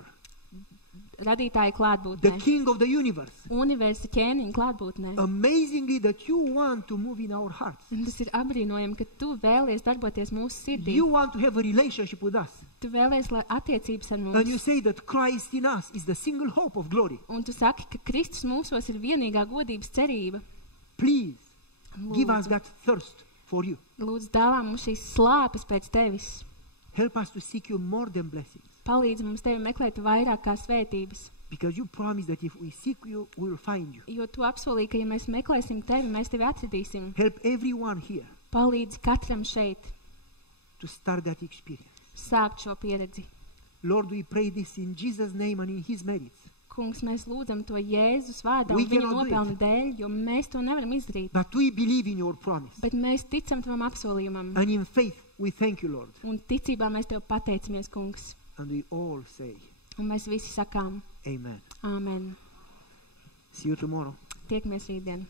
radītāji the klātbūtnē, King of the universe. universa ķēniņa klātbūtnē. Amazingly, that you want to move in our hearts. Un tas ir apbrīnojami, ka tu vēlies darboties mūsu sirdī. You want to have a relationship with us. Tu vēlies, lai attiecības ar And you mums. say that Christ in us is the single hope of glory. Un tu saki, ka Kristus mūsos ir vienīgā godības cerība. Please, give us Lūdzu, that thirst for you. lūdzu dāvā mums šīs slāpes pēc tevis. Help us to seek you more than blessings. Palīdzi mums tevi meklēt vairāk kā svētības. Because you promise that if we seek you, we will find you. Jo tu apsolīji, ka ja mēs meklēsim tevi, mēs tevi atradīsim. Help everyone here Palīdzi katram šeit to start that experience. sākt šo pieredzi. Lord, we pray this in Jesus' name and in His merits. Kungs, mēs lūdzam to Jēzus vārdā We un viņa cannot do nopelnu dēļ, jo mēs to nevaram izdarīt. But we believe in your promise. Bet mēs ticam tavam apsolījumam. And in faith, we thank you, Lord. Un ticībā mēs tev pateicamies, kungs. And we all say, Un mēs visi sakām, Amen. āmen. See you tomorrow. Tiekamies rītdien.